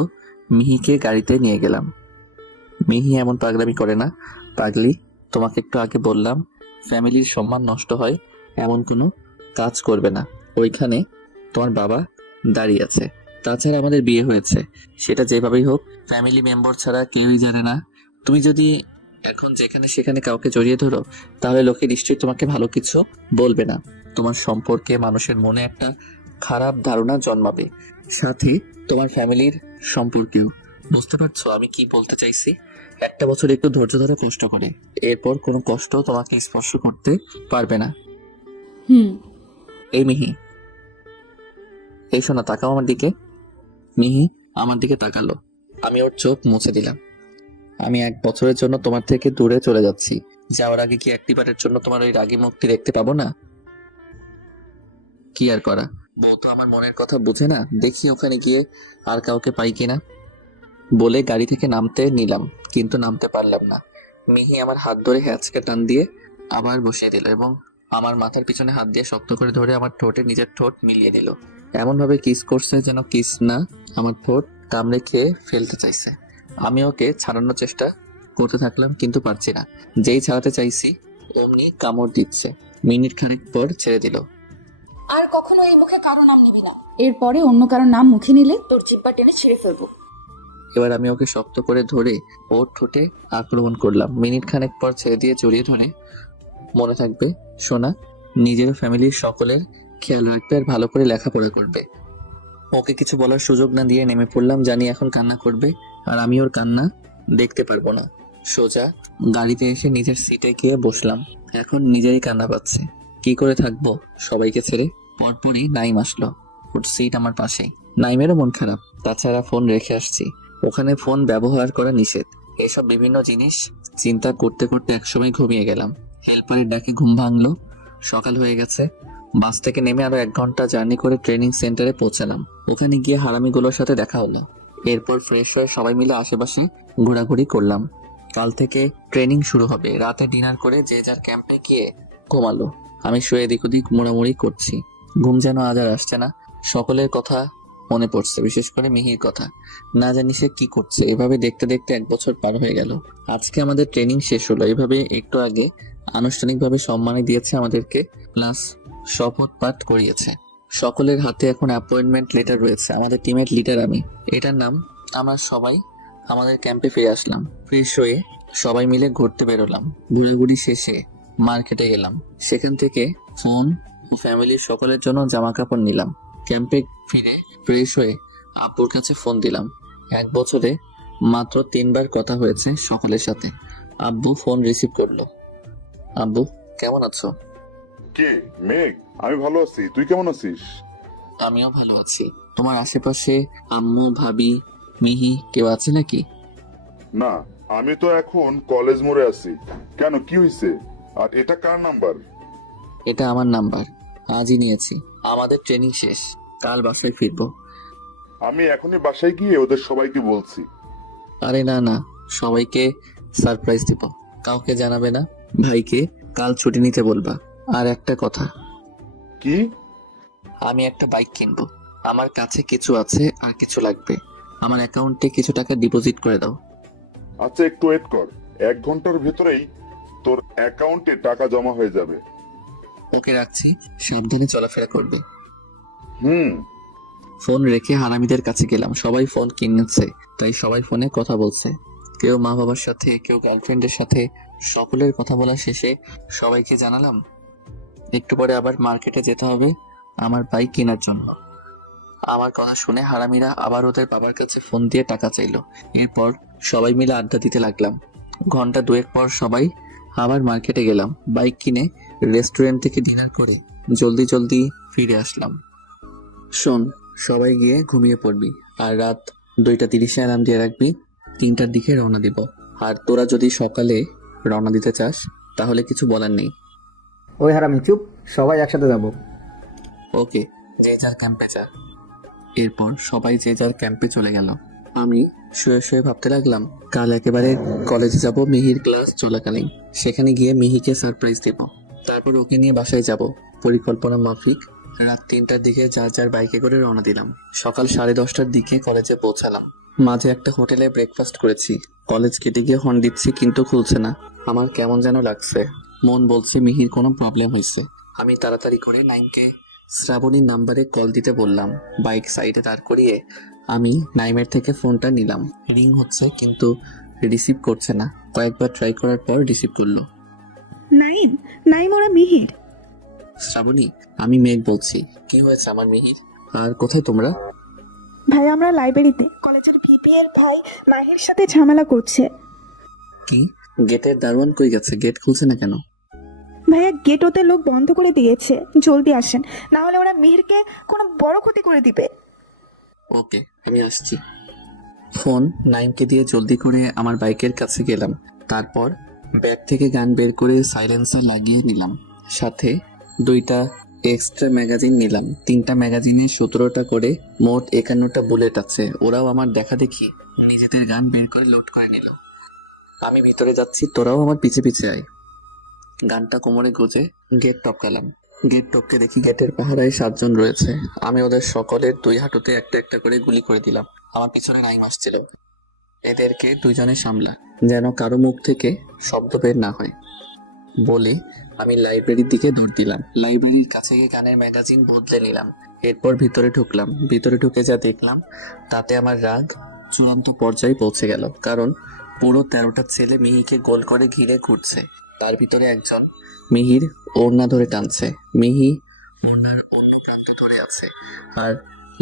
মিহিকে গাড়িতে নিয়ে গেলাম। মিহি এমন পাগলামি করে না। পাগলি, তোমাকে একটু আগে বললাম ফ্যামিলির সম্মান নষ্ট হয় এমন কোনো কাজ করবে না। ওইখানে তোমার বাবা দাঁড়িয়ে আছে। তাছাড়া আমাদের বিয়ে হয়েছে, সেটা যেভাবেই হোক ফ্যামিলি মেম্বার ছাড়া কেউই জানে না। তুমি যদি এখন যেখানে সেখানে কাউকে জড়িয়ে ধরো, তাহলে লোকে নিশ্চয়ই তোমাকে ভালো কিছু বলবে না। তোমার সম্পর্কে মানুষের মনে একটা খারাপ ধারণা জন্মাবে, সাথে তোমার ফ্যামিলির সম্পর্কেও। বুঝতে পারছো আমি কি বলতে চাইছি? 1টা বছর একটু ধৈর্য ধরে কষ্ট করে, এরপর কোনো কষ্ট তোমাকে স্পর্শ করতে পারবে না। এই মিহি, এই শোনা, তাকাও আমার দিকে। মিহি আমার দিকে তাকালো। আমি ওর চোখ মুছে দিলাম। আমি 1 বছরের জন্য তোমার থেকে দূরে চলে যাচ্ছি। যাওয়ার আগে কি একটিবারের জন্য তোমার ওই রাগী মুক্তি দেখতে পাবো না? কি আর করা, বউ তো আমার মনের কথা বুঝে না। দেখি ওখানে গিয়ে আর কাউকে পাই কিনা। বলে গাড়ি থেকে নামতে নিলাম, কিন্তু নামতে পারলাম না। মিহি আমার হাত ধরে হ্যাঁচকে টান দিয়ে আবার বসিয়ে দিল এবং আমার মাথার পিছনে হাত দিয়ে শক্ত করে ধরে আমার ঠোঁটে নিজের ঠোঁট মিলিয়ে নিল। এমন ভাবে কিস করছে যেন কিস না, আমার ঠোঁট কামড়ে খেয়ে ফেলতে চাইছে। আমি ওকে ছাড়ানোর চেষ্টা করতে থাকলাম কিন্তু পারছি না। যেই ছাড়াতে চাইছি অমনি কামড় দিচ্ছে। মিনিট খানেক পর ছেড়ে দিল। আর কখনো এই মুখে কারো নাম নিবি না। এরপরে অন্য কারো নাম মুখে নিলে তোর জিহ্বা টেনে ছিঁড়ে ফেলবো। এবার আমি ওকে শক্ত করে ধরে ওর ঠোঁটে আক্রমণ করলাম। মিনিট খানেক পর ছেড়ে দিয়ে জড়িয়ে ধরে, মনে থাকবে সোনা, নিজের ফ্যামিলির সকলের খেয়াল রাখবে আর ভালো করে লেখাপড়া করবে। ওকে কিছু বলার সুযোগ না দিয়ে নেমে পড়লাম। জানি এখন কান্না করবে আর আমি ওর কান্না দেখতে পারবো না। সোজা গাড়িতে এসে নিজের সিটে গিয়ে বসলাম। এখন নিজেরই কান্না পাচ্ছে। কি করে থাকবো সবাইকে ছেড়ে? পরপরই নাইম আসলো। ওর সিট আমার পাশেই। নাইমেরও মন খারাপ, তাছাড়া ফোন রেখে আসছি। ওখানে ফোন ব্যবহার করা নিষেধ। এসব বিভিন্ন জিনিস চিন্তা করতে করতে একসময় ঘুমিয়ে গেলাম। হেল্পারের ডাকে ঘুম ভাঙলো। সকাল হয়ে গেছে। বাস থেকে নেমে আরো 1 ঘন্টা জার্নি করে ট্রেনিং সেন্টারে পৌঁছালাম। ওখানে গিয়ে হারামিগুলোর সাথে দেখা হলো। এরপর ফ্রেশ হয়ে সবাই মিলে আশেপাশে ঘোরাঘুরি করলাম। কাল থেকে ট্রেনিং শুরু হবে। রাতে ডিনার করে যে যার ক্যাম্পে গিয়ে ঘুমালো। আমি শুয়ে এদিক ওদিক মোড়ামুড়ি করছি। ঘুম যেন আজ আর আসছে না। সকলের কথা মনে পড়ছে, বিশেষ করে মিহির কথা। না জানি সে কি করছে। এভাবে দেখতে দেখতে 1 বছর পার হয়ে গেল। আজকে আমাদের ট্রেনিং শেষ হলো। এভাবে একটু আগে আনুষ্ঠানিকভাবে সম্মানী দিয়েছে আমাদেরকে, প্লাস শপথ পাঠ করিয়েছে। সকলের হাতে এখন অ্যাপয়েন্টমেন্ট লেটার রয়েছে। আমাদের টিমের লিডার আমি। এটার নাম। আমরা সবাই আমাদের ক্যাম্পে ফিরে আসলাম। ফ্রেশ হয়ে সবাই মিলে ঘুরতে বেরোলাম। ঘুরাঘুরি শেষে মার্কেটে গেলাম। সেখান থেকে ফোন ও ফ্যামিলির সকলের জন্য জামা কাপড় নিলাম। ক্যাম্পে ফিরে ফ্রেশ হয়ে আব্বুর কাছে ফোন দিলাম। 1 বছরে মাত্র 3 বার কথা হয়েছে সকলের সাথে। আব্বু ফোন রিসিভ করলো। আব্বু, কেমন আছো? কে? মেঘ, আমি ভালো আছি, তুই কেমন আছিস? আমিও ভালো আছি। তোমার আশেপাশে আম্মু, ভাবি, মিহি কেউ আছে নাকি? না, আমি তো এখন কলেজ মোড়ে আছি। কেন, কি হয়েছে? আর এটা কার নাম্বার? এটা আমার নাম্বার। আজই নিয়েছি। আমাদের ট্রেনিং শেষ, কাল বাসায় ফিরবো। আমি এখনই বাসায় গিয়ে ওদের সবাইকে বলছি। আরে না না, সবাইকে সারপ্রাইজ দিব। কাউকে জানাবে না। ভাইকে কাল ছুটি নিতে বলবা। আর একটা কথা, কি? আমি একটা বাইক কিনবো। আমার কাছে কিছু আছে আর কিছু লাগবে। আমার অ্যাকাউন্টে কিছু টাকা ডিপোজিট করে দাও। আচ্ছা, একটু ওয়েট কর। 1 ঘন্টার ভেতরেই তোর অ্যাকাউন্টে টাকা জমা হয়ে যাবে। ওকে, রাখছি। সাবধানে চলাফেরা করবে। হুম। ফোন রেখে হারামিদের কাছে গেলাম। সবাই ফোন কিনেছে, তাই সবাই ফোনে কথা বলছে। কেউ মা বাবার সাথে, কেউ গার্লফ্রেন্ডের সাথে। সকলের কথা বলা শেষে সবাইকে জানালাম একটু পরে আবার মার্কেটে যেতে হবে আমার বাইক কেনার জন্য। আমার কথা শুনে হারামিরা আবার ওদের বাবার কাছে ফোন দিয়ে টাকা চাইলো। এরপর সবাই মিলে আড্ডা দিতে লাগলাম। ঘন্টা 2 পর সবাই আবার মার্কেটে গেলাম। বাইক কিনে রেস্টুরেন্ট থেকে ডিনার করে জলদি জলদি ফিরে আসলাম। শোন, সবাই গিয়ে ঘুমিয়ে পড়বি। আর রাত 2:30 অ্যালার্ম দিয়ে রাখবি। 3টার দিকে রওনা দিব। আর তোরা যদি সকালে রওনা দিতে চাস তাহলে কিছু বলার নেই। ওই হারামি চুপ, সবাই একসাথে যাব। ওকে, যে যার ক্যাম্পে যা। এরপর সবাই যে যার ক্যাম্পে চলে গেল। আমি শুয়ে শুয়ে ভাবতে লাগলাম কাল একেবারে কলেজে যাব মিহির ক্লাস চলাকালীন। সেখানে গিয়ে মিহিকে সারপ্রাইজ দেব। তারপর ওকে নিয়ে বাসায় যাব পরিকল্পনা মাফিক। রাত 3টার দিকে যার যার বাইকে করে রওনা দিলাম। সকাল 10:30টার দিকে কলেজে পৌঁছালাম। মাঝে একটা হোটেলে ব্রেকফাস্ট করেছি। কলেজ কেটে গিয়ে হর্ন দিচ্ছি কিন্তু খুলছে না। আমার কেমন যেন লাগছে। মন বলছে মিহির কোনো প্রবলেম হয়েছে। আমি তাড়াতাড়ি করে নাইমকে শ্রাবণীর নাম্বারে কল দিতে বললাম। বাইক সাইডে দাঁড় করিয়ে আমি নাইমের থেকে ফোনটা নিলাম। রিং হচ্ছে কিন্তু রিসিভ করছে না। কয়েকবার ট্রাই করার পর রিসিভ করলো। নাইম, নাইম ওরা মিহির। শ্রাবণী, আমি মেঘ বলছি। কি হয়েছে আমার মিহির? আর কোথায় তোমরা? ভাই, আমরা লাইব্রেরিতে। কলেজের ভিপি এর ভাই মাহির সাথে ঝামেলা করছে। কি? গেটের দারোয়ান কই গেছে? গেট খুলছে না কেন? ভাইয়া, গেট ওতে লোক বন্ধ করে দিয়েছে। জলদি আসেন, না হলে ওরা মিহিরকে কোনো বড় ক্ষতি করে দিবে। ওকে, আমি আসছি। ফোন নাইমকে দিয়ে জলদি করে আমার বাইকের কাছে গেলাম। তারপর ব্যাগ থেকে গান বের করে সাইলেন্সার লাগিয়ে নিলাম। সাথে 2টা এক্সট্রা ম্যাগাজিন নিলাম। 3টা ম্যাগাজিনে 17টা করে মোট 51টা বুলেট আছে। ওরাও আমার দেখা দেখি নিজেদের গান বের করে লোড করে নিল। আমি ভিতরে যাচ্ছি, তোরাও আমার পিছে পিছে আয়। গানটা কোমরে গুজে গেট টপকালাম। গেট টপকে দেখি গেটের পাহারায় 7 জন রয়েছে। আমি ওদের সকলের 2 হাঁটুতে একটা একটা করে গুলি করে দিলাম। আমার পিছনে নাইম আসছিল। এদেরকে 2 জনে সামলা, যেন কারো মুখ থেকে শব্দ বের না হয় বলে আমি লাইব্রেরির দিকে দৌড় দিলাম। লাইব্রেরির কাছে গিয়ে গানের ম্যাগাজিন বদলে নিলাম। এরপর ভিতরে ঢুকলাম। ভিতরে ঢুকে যা দেখলাম তাতে আমার রাগ চূড়ান্ত পর্যায়ে পৌঁছে গেল। কারণ পুরো 13টা ছেলে মিহিকে গোল করে ঘিরে ঘুরছে। তার ভিতরে একজন মিহির ওড়না ধরে টানছে। মিহি ওড়নার অন্য প্রান্ত ধরে আছে। আর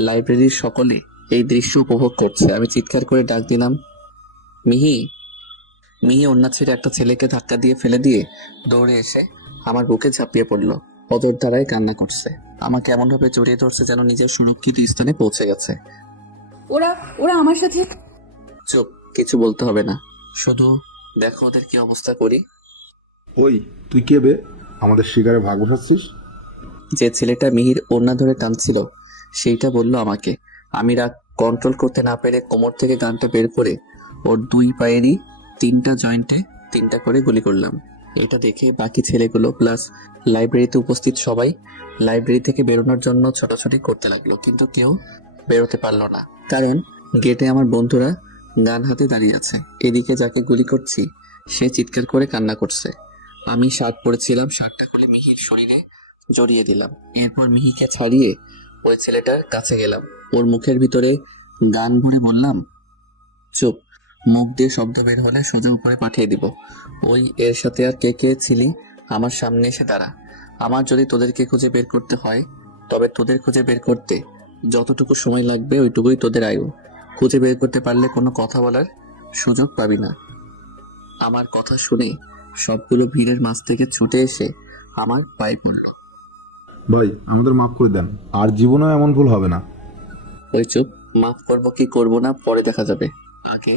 লাইব্রেরির সকলে এই দৃশ্য উপভোগ করছে। আমি চিৎকার করে ডাক দিলাম, মিহি। মিহি ওড়না ছেড়ে একটা ছেলেকে ধাক্কা দিয়ে ফেলে দিয়ে দৌড়ে এসে আমার বুকে ঝাঁপিয়ে পড়লো। অজর দ্বারাই কান্না করছে। আমাকে এমনভাবে জড়িয়ে ধরছে যেন নিজের সুরক্ষিত স্থানে পৌঁছে গেছে। ওরা ওরা আমার সাথে। চুপ, কিছু বলতে হবে না, শুধু দেখো ওদের কি অবস্থা করি। ওই তুই কে বে? আমাদের শিকারে ভাগ বসাচ্ছিস? যে ছেলেটা মিহির ওড়না ধরে টানছিল সেইটা বলল আমাকে। আমি রাগ কন্ট্রোল করতে না পেরে কোমর থেকে গানটা বের করে ওর 2 পায়েরই 3টা জয়েন্টে 3টা করে গুলি করলাম। এটা দেখে বাকি ছেলেগুলো প্লাস লাইব্রেরিতে উপস্থিত সবাই লাইব্রেরি থেকে বেরোনোর জন্য ছোটাছুটি করতে লাগলো, কিন্তু কেউ বেরোতে পারলো না। কারণ গেটে আমার বন্ধুরা গান হাতে দাঁড়িয়ে আছে। এদিকে যাকে গুলি করছি সে চিৎকার করে কান্না করছে। আমি শার্ট পরেছিলাম, শার্টটা খুলে মিহির শরীরে জড়িয়ে দিলাম। এরপর মিহিকে ছাড়িয়ে ওই ছেলেটার কাছে গেলাম। ওর মুখের ভিতরে গান ভরে বললাম, চুপ, মুখ দিয়ে শব্দ বের হলে সোজা উপরে পাঠিয়ে দিব। ওই এর সাথে আর কে কে ছিলি আমার সামনে এসে দাঁড়া। আমার যদি তোদেরকে খুঁজে বের করতে হয় তবে তোদের খুঁজে বের করতে যতটুকু সময় লাগবে ওইটুকুই তোদের আয়ু। খুঁজে বের করতে পারলে কোনো কথা বলার সুযোগ পাবি না। আমার কথা শুনে সবগুলো ভিড়ের মাঝ থেকে ছুটে এসে আমার পায়ে পড়ল। ভাই আমাদের মাফ করে দেন, আর জীবনেও এমন ভুল হবে না। ওই চুপ, মাফ করবো কি করবো না পরে দেখা যাবে। আগে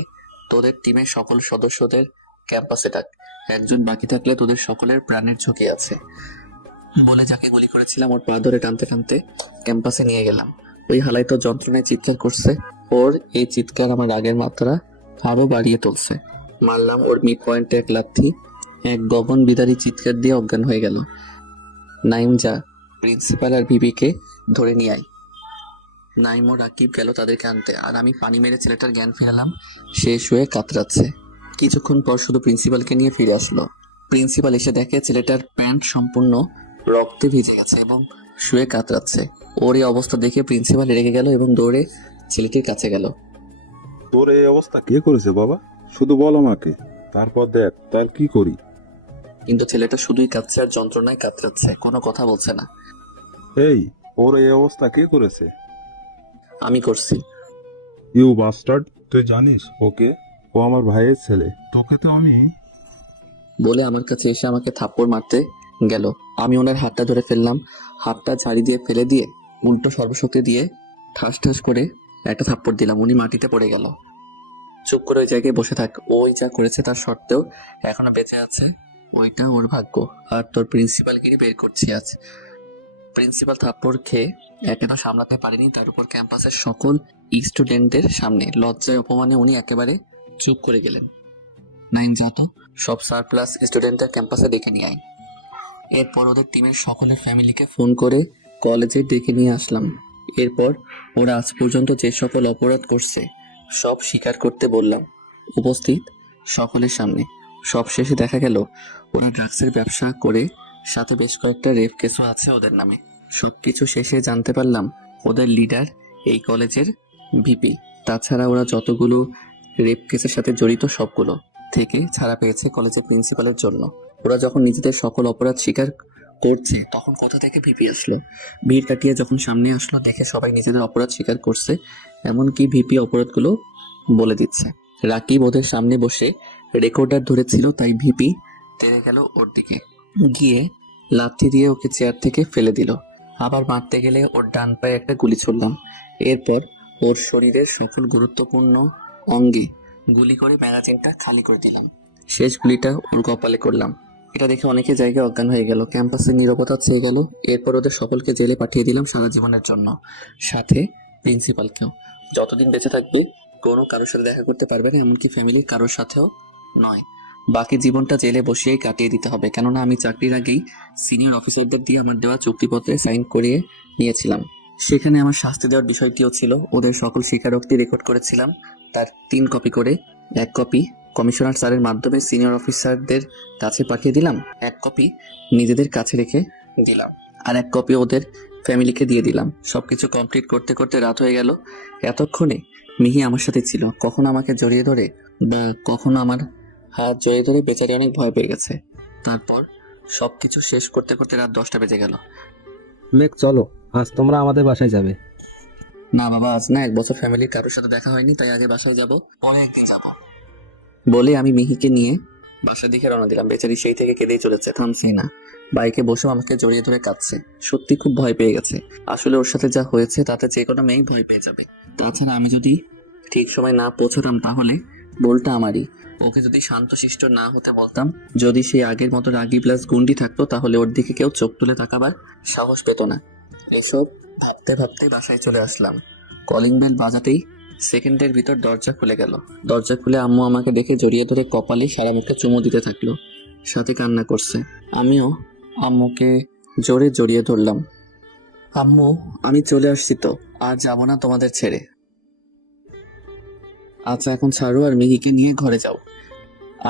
তোদের টিমের সকল সদস্যদের ক্যাম্পাসে ডাক। একজন বাকি থাকলে তোদের সকলের প্রাণের ঝুঁকি আছে বলে যাকে গুলি করেছিলাম ওর পা ধরে টানতে টানতে ক্যাম্পাসে নিয়ে গেলাম। ওই হালাই তো যন্ত্রণায় চিৎকার করছে। ওর এই চিৎকার আমার রাগের মাত্রা আরো বাড়িয়ে তুলছে। মারলাম ওর মিড পয়েন্টে এক লাথি। এক গগন বিদারী চিৎকার দিয়ে অজ্ঞান হয়ে গেল। নাইম, যা প্রিন্সিপাল আর ভিভিকে ধরে নিয়ে আয়। নাইম ও রাকিব গেল তাদেরকে আনতে, আর আমি পানি মেরে ছেলেটার জ্ঞান ফেরালাম। সে শুয়ে কাতরাচ্ছে। কিছুক্ষণ পর শুধু প্রিন্সিপালকে নিয়ে ফিরে আসলো। প্রিন্সিপাল এসে দেখে ছেলেটার প্যান্ট সম্পূর্ণ রক্তে ভিজে গেছে এবং শুয়ে কাতরাচ্ছে। ওর এই অবস্থা দেখে প্রিন্সিপাল রেগে গেল এবং দৌড়ে ছেলেটির কাছে গেল। তোর এই অবস্থা কে করেছে বাবা? শুধু বল আমাকে, তারপর দেখ তার কি করি। কিন্তু ছেলেটা শুধুই কাঁদছে আর যন্ত্রণায় কাতরাচ্ছে, কোনো কথা বলছে না। এই, ওর এই অবস্থা কে করেছে? আমি করছি। ইউ বাস্টার্ড, তুই জানিস ওকে? ও আমার ভাইয়ের ছেলে। তোকে তো আমি বলে আমার কাছে এসে আমাকে থাপ্পড় মারতে গেল। আমি ওনার হাতটা ধরে ফেললাম। হাতটা ঝাড়ি দিয়ে ফেলে দিয়ে উল্টো সর্বশক্তি দিয়ে ঠাস ঠাস করে একটা থাপ্পড় দিলাম। উনি মাটিতে পড়ে গেল। চুপ করে ওই জায়গায় বসে থাক। ওই যা করেছে তার সত্ত্বেও এখনো বেঁচে আছে, ওইটা ওর ভাগ্য। আর তোর প্রিন্সিপালগিরি বের করছি আজ। প্রিন্সিপাল থাপ্পড় খেয়ে একে তো সামলাতে পারেনি, তার উপর ক্যাম্পাসের সকল স্টুডেন্টদের সামনে লজ্জায় অপমানে উনি একেবারে চুপ করে গেলেন। নাইন, যা তো সব সারপ্লাস স্টুডেন্টদের ক্যাম্পাসে ডেকে নিয়ে আয়। এরপর ওদের টিমের সকলের ফ্যামিলিকে ফোন করে কলেজে ডেকে নিয়ে আসলাম। এরপর ওরা আজ পর্যন্ত যে সকল অপরাধ করছে সব স্বীকার করতে বললাম উপস্থিত সকলের সামনে। সব শেষে দেখা গেল ওরা ড্রাগসের ব্যবসা করে, সাথে বেশ কয়েকটা রেপ কেসও আছে ওদের নামে। সবকিছু শেষে জানতে পারলাম ওদের লিডার এই কলেজের ভিপি। তাছাড়া ওরা যতগুলো রেপ কেসের সাথে জড়িত সবগুলো থেকে ছাড়া পেয়েছে কলেজের প্রিন্সিপালের জন্য। ওরা যখন নিজেদের সকল অপরাধ স্বীকার করছে তখন কোথা থেকে ভিপি আসলো? ভিড় কাটিয়ে যখন সামনে আসলো দেখে সবাই নিজেদের অপরাধ স্বীকার করছে, এমনকি ভিপি অপরাধগুলো বলে দিচ্ছে। রাকিব ওদের সামনে বসে রেকর্ডার ধরেছিল, তাই ভিপি তেড়ে গেল ওর দিকে, গিয়ে লাথি দিয়ে ওকে চেয়ার থেকে ফেলে দিল। আবার মারতে গেলে ওর ডান পায়ে একটা গুলি ছুড়লাম। এরপর ওর শরীরের সকল গুরুত্বপূর্ণ অঙ্গে গুলি করে ম্যাগাজিনটা খালি করে দিলাম। শেষ গুলিটা ওর কপালে করলাম। এটা দেখে অনেকে জায়গায় অজ্ঞান হয়ে গেল। ক্যাম্পাসের নীরবতা ছেয়ে গেল। এরপর ওদের সকলকে জেলে পাঠিয়ে দিলাম সারা জীবনের জন্য, সাথে প্রিন্সিপালকেও। যতদিন বেঁচে থাকবে কোনো কারোর সাথে দেখা করতে পারবে না, এমনকি ফ্যামিলির কারোর সাথেও নয়। বাকি জীবনটা জেলে বসিয়েই কাটিয়ে দিতে হবে, কেননা আমি চাকরির আগেই সিনিয়র অফিসারদের দিয়ে আমার দেওয়া চুক্তিপত্রে সাইন করিয়ে নিয়েছিলাম। সেখানে আমার শাস্তি দেওয়ার বিষয়টিও ছিল। ওদের সকল স্বীকারোক্তি রেকর্ড করেছিলাম, তার 3 কপি করে। 1 কপি কমিশনার স্যারের মাধ্যমে সিনিয়র অফিসারদের কাছে পাঠিয়ে দিলাম, 1 কপি নিজেদের কাছে রেখে দিলাম, আর 1 কপি ওদের ফ্যামিলিকে দিয়ে দিলাম। সবকিছু কমপ্লিট করতে করতে রাত হয়ে গেল। এতক্ষণে মিহি আমার সাথে ছিল, কখনো আমাকে জড়িয়ে ধরে বা কখনো আমার হাত জড়িয়ে ধরে বেচারি অনেক ভয় পেয়ে গেছে। তারপর সবকিছু শেষ করতে করতে রাত 10টা বেজে গেল। মেঘ চলো, আজ তোমরা আমাদের বাসায় যাবে। না বাবা, আজ না, 1 বছর ফ্যামিলির কারোর সাথে দেখা হয়নি, তাই আগে বাসায় যাব, পরে একদিন যাব বলে আমি মিহিকে নিয়ে বাসার দিকে রওনা দিলাম। বেচারি সেই থেকে কেঁদেই চলেছে, থামছেই না। বাইকে বসেও আমাকে জড়িয়ে ধরে কাঁদছে। সত্যি খুব ভয় পেয়ে গেছে। আসলে ওর সাথে যা হয়েছে তাতে যে কোনো মেয়েই ভয় পেয়ে যাবে। তাছাড়া আমি যদি ঠিক সময় না পৌঁছাতাম তাহলে ভুলটা আমারই। ওকে যদি শান্তশিষ্ট না হতে বলতাম, যদি সেই আগের মতো রাগী প্লাস গুন্ডি থাকতো, তাহলে ওর দিকে কেউ চোখ তুলে তাকাবার সাহস পেত না। এসব ভাবতে ভাবতে বাসায় চলে আসলাম। কলিং বেল বাজাতেই সেকেন্ডের ভিতর দরজা খুলে গেল। দরজা খুলে আম্মু আমাকে দেখে জড়িয়ে ধরে কপালে সারা মুখে চুমু দিতে থাকলো, সাথে কান্না করছে। আমিও আম্মুকে জোরে জড়িয়ে ধরলাম। আম্মু, আমি চলে আসছি তো, আর যাব না তোমাদের ছেড়ে। আচ্ছা এখন ছাড়ো আর মিহিকে নিয়ে ঘরে যাও।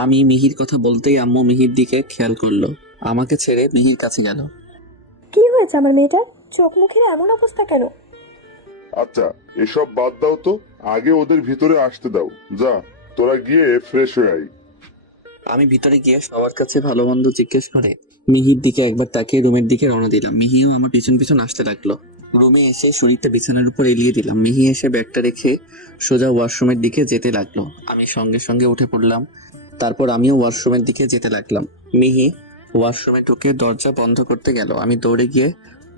আমি মিহির কথা বলতেই আম্মু মিহির দিকে খেয়াল করলো, আমাকে ছেড়ে মিহির কাছে গেল। কি হয়েছে আমার মেয়েটার? চোখ মুখের এমন অবস্থা কেন? আচ্ছা এসব বাদ দাও তো, আগে ওদের ভিতরে আসতে দাও। যা, তোরা গিয়ে ফ্রেশ হয়ে আয়। আমি ভিতরে গিয়ে সবার কাছে ভালো মন্দ জিজ্ঞেস করে মিহির দিকে একবার তাকিয়ে রুমের দিকে রওনা দিলাম। মিহিও আমার পিছন পিছন আসতে লাগলো। রুমে এসে শরীরটা বিছানার উপর এলিয়ে দিলাম। মিহি এসে ব্যাগটা রেখে সোজা ওয়াশরুমের দিকে যেতে লাগলো। আমি সঙ্গে সঙ্গে উঠে পড়লাম। তারপর আমিও ওয়াশরুমের দিকে যেতে লাগলাম। মিহি ওয়াশরুমে ঢুকে দরজা বন্ধ করতে গেল। আমি দৌড়ে গিয়ে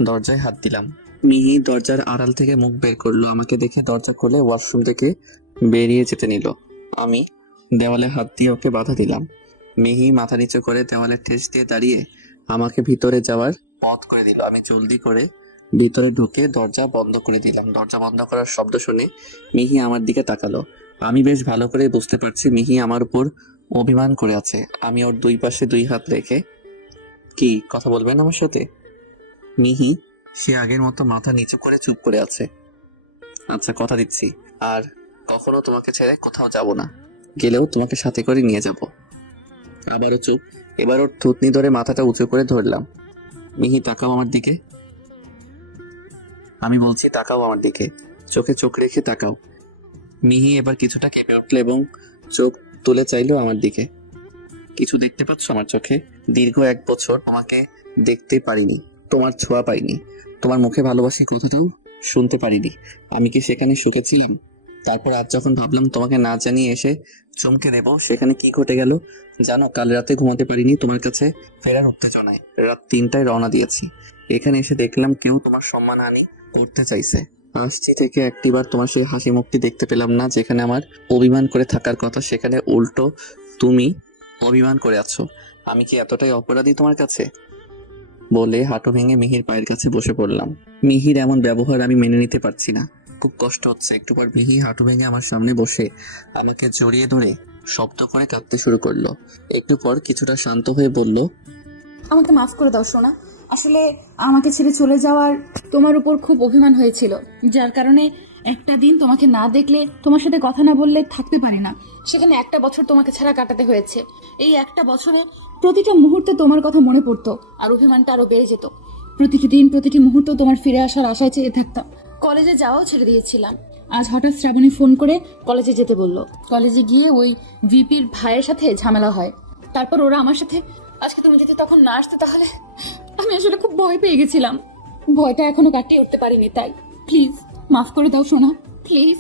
দরজায় হাত দিলাম। মিহি দরজার আড়াল থেকে মুখ বের করলো। আমাকে দেখে দরজা খুলে ওয়াশরুম থেকে বেরিয়ে যেতে নিল। আমি দেওয়ালে হাত দিয়ে ওকে বাধা দিলাম। মিহি মাথা নিচু করে দেওয়ালে ঠেস দিয়ে দাঁড়িয়ে আমাকে ভিতরে যাওয়ার পথ করে দিল। আমি জলদি করে ভিতরে ঢুকে দরজা বন্ধ করে দিলাম। দরজা বন্ধ করার শব্দ শুনে মিহি আমার দিকে তাকালো। আমি বেশ ভালো করে বুঝতে পারছি মিহি আমার উপর অভিমান করে আছে। আমি ওর 2 পাশে 2 হাত রেখে, কি কথা বলবেন আমার সাথে? মিহি সে আগের মতো মাথা নিচু করে চুপ করে আছে। আচ্ছা কথা দিচ্ছি, আর কখনো তোমাকে ছেড়ে কোথাও যাব না, গেলেও তোমাকে সাথে করে নিয়ে যাব। আবারও চুপ। এবার ওর থুতনি ধরে মাথাটা উঁচু করে ধরলাম। মিহি তাকাও আমার দিকে। আমি বলছি তাকাও আমার দিকে, চোখে চোখ রেখে তাকাও। মিহি এবার কিছুটা কেঁপে উঠলো এবং চোখ তুলে চাইলো আমার দিকে। কিছু দেখতে পাচ্ছ আমার চোখে? দীর্ঘ 1 বছর তোমাকে দেখতে পারিনি, তোমার ছোঁয়া পাইনি, তোমার মুখে ভালোবাসি কথাটাও শুনতে পারিনি। আমি কি সেখানে সুখে ছিলাম? তারপর আজ যখন ভাবলাম তোমাকে না জানিয়ে এসে চমকে দেব, সেখানে কি ঘটে গেল জানো? কাল রাতে ঘুমাতে পারিনি তোমার কাছে ফেরার উত্তেজনায়। রাত 3টায় রওনা দিয়েছি। এখানে এসে দেখলাম কেউ তোমার সম্মানহানি করতে চাইছে। আসছি থেকে একটিবার তোমার সেই হাসি মুখটি দেখতে পেলাম না। যেখানে আমার অভিমান করে থাকার কথা, সেখানে উল্টো তুমি অভিমান করে আছো। আমি কি এতটাই অপরাধী তোমার কাছে? বলে হাঁটু ভেঙে মিহির পায়ের কাছে বসে পড়লাম। মিহির এমন ব্যবহার আমি মেনে নিতে পারছি না, খুব কষ্ট হচ্ছে। একটু পর মিহি হাঁটু ভেঙে আমার সামনে বসে আমাকে জড়িয়ে ধরে শব্দ করে কাঁদতে শুরু করলো। একটু পর কিছুটা শান্ত হয়ে বলল, আমাকে মাফ করে দাও সোনা। আসলে আমাকে ছেড়ে চলে যাওয়ার তোমার উপর খুব অভিমান হয়েছিল, যার কারণে একটা দিন তোমাকে না দেখলে, তোমার সাথে কথা না বললে থাকতে পারি না। সেখানে 1টা বছর তোমাকে ছাড়া কাটাতে হয়েছে। এই 1টা বছরে প্রতিটা মুহূর্তে তোমার কথা মনে পড়তো, আর অভিমানটা আরো বেড়ে যেত। প্রতিটি দিন, প্রতিটি মুহূর্ত তোমার ফিরে আসার আশায় চেয়ে থাকতাম। কলেজে যাওয়াও ছেড়ে দিয়েছিলাম। আজ হঠাৎ শ্রাবণী ফোন করে কলেজে যেতে বলল। কলেজে গিয়ে ওই ভিপির ভাইয়ের সাথে ঝামেলা হয়। তারপর ওরা আমার সাথে, আজকে তুমি যদি তখন না আসতে তাহলে আমি আসলে খুব ভয় পেয়ে গেছিলাম। ভয়টা এখনো কাটিয়ে উঠতে পারিনি, তাই প্লিজ মাফ করে দাও সোনা, প্লিজ।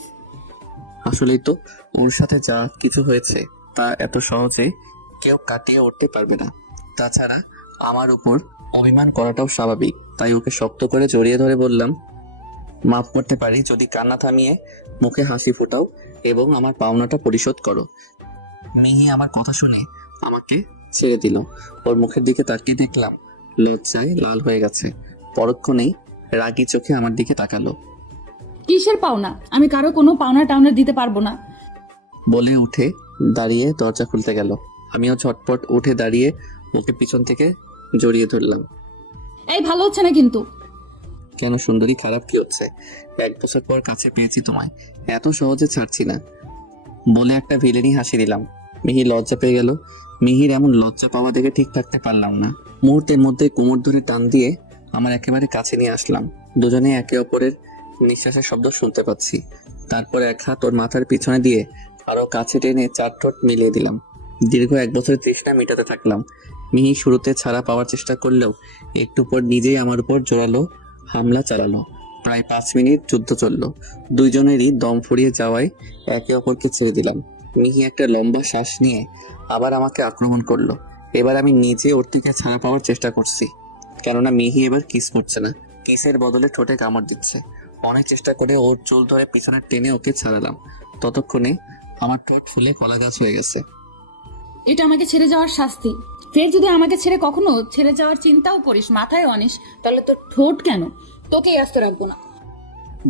আসলেই তো ওর সাথে যা কিছু হয়েছে তা এত সহজে কেউ কাটিয়ে উঠতে পারবে না। তাছাড়া আমার উপর অভিমান করাটাও স্বাভাবিক। তাই ওকে শক্ত করে জড়িয়ে ধরে বললাম, মাফ করতে পারি যদি কান্না থামিয়ে মুখে হাসি ফোটাও এবং আমার পাওনাটা পরিশোধ করো। মিহি আমার কথা শুনে আমাকে ছেড়ে দিল। ওর মুখের দিকে তাকিয়ে দেখলাম লজ্জায় লাল হয়ে গেছে। পরক্ষণেই রাগী চোখে আমার দিকে তাকালো। কিসের পাওনা? আমি কারো কোনো পাওনা টাওনা দিতে পারবো না। বলে উঠে দাঁড়িয়ে দরজা খুলতে গেল। আমিও ঝটপট উঠে দাঁড়িয়ে ওকে পিছন থেকে জড়িয়ে ধরলাম। এই ভালো হচ্ছে না কিন্তু। কেন সুন্দরী, খারাপ কি হচ্ছে? 1 বছর পর কাছে পেয়েছি তোমায়, এত সহজে ছাড়ছি না বলে একটা ভিলেনি হাসি দিলাম। মিহির লজ্জা পেয়ে গেল। মিহির এমন লজ্জা পাওয়া দেখে ঠিক থাকতে পারলাম না। মুহূর্তের মধ্যে কোমর ধরে টান দিয়ে আমার একেবারে কাছে নিয়ে আসলাম। দুজনে একে অপরের নিঃশ্বাসের শব্দ শুনতে পাচ্ছি। তারপর এক হাত ওর মাথার পিছনে দিয়ে আরো কাছে টেনে 4 ঠোঁট মিলিয়ে দিলাম। দীর্ঘ 1 বছরের তৃষ্ণা মেটাতে থাকলাম। মিহি শুরুতে ছাড়া পাওয়ার চেষ্টা করলেও একটু পর নিজেই আমার উপর জোরালো হামলা চালালো। প্রায় 5 মিনিট যুদ্ধ চলল। দুইজনেরই দম ফুরিয়ে যাওয়ায় একে অপরকে ছেড়ে দিলাম। মিহি একটা লম্বা শ্বাস নিয়ে আবার আমাকে আক্রমণ করলো। এবার আমি নিজে ওর থেকে ছাড়া পাওয়ার চেষ্টা করছি, কেননা মিহি এবার কিস করছে না, কিসের বদলে ঠোঁটে কামড় দিচ্ছে। অনেক চেষ্টা করে ওর চুল ধরে পিছনে টেনে ওকে ছাড়ালাম। ততক্ষণে আমার ঠোঁট ফুলে কলা গাছ হয়ে গেছে। এটা আমাকে ছেড়ে যাওয়ার শাস্তি। ফের যদি আমাকে ছেড়ে কখনো ছেড়ে যাওয়ার চিন্তাও করিস, মাথায় আনিস, তাহলে তোর ঠোঁট কেন, তোকেই আস্ত রাখবো না।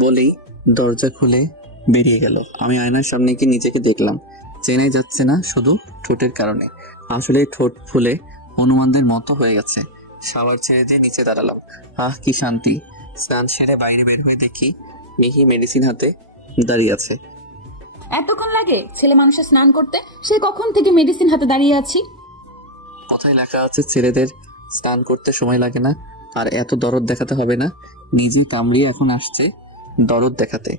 বলেই দরজা খুলে বেরিয়ে গেল। আমি আয়নার সামনে গিয়ে নিজেকে দেখলাম। চেনাই যাচ্ছে না শুধু ঠোঁটের কারণে, আসলে ঠোঁট ফুলে হনুমানদের মতো হয়ে গেছে। শাওয়ার ছেড়ে দিয়ে নিচে দাঁড়ালাম। আহ কি শান্তি। স্নান সেরে বাইরে বের হয়ে দেখি মিহি মেডিসিন হাতে দাঁড়িয়ে আছে। এতক্ষণ লাগে ছেলে মানুষের স্নান করতে? সে কখন থেকে মেডিসিন হাতে দাঁড়িয়ে আছি। কথায় লেখা আছে ছেলেদের স্নান করতে সময় লাগে না, আর এত দরদ দেখাতে হবে না। নিজে কামড়িয়ে এখন আসছে দরদ দেখাতে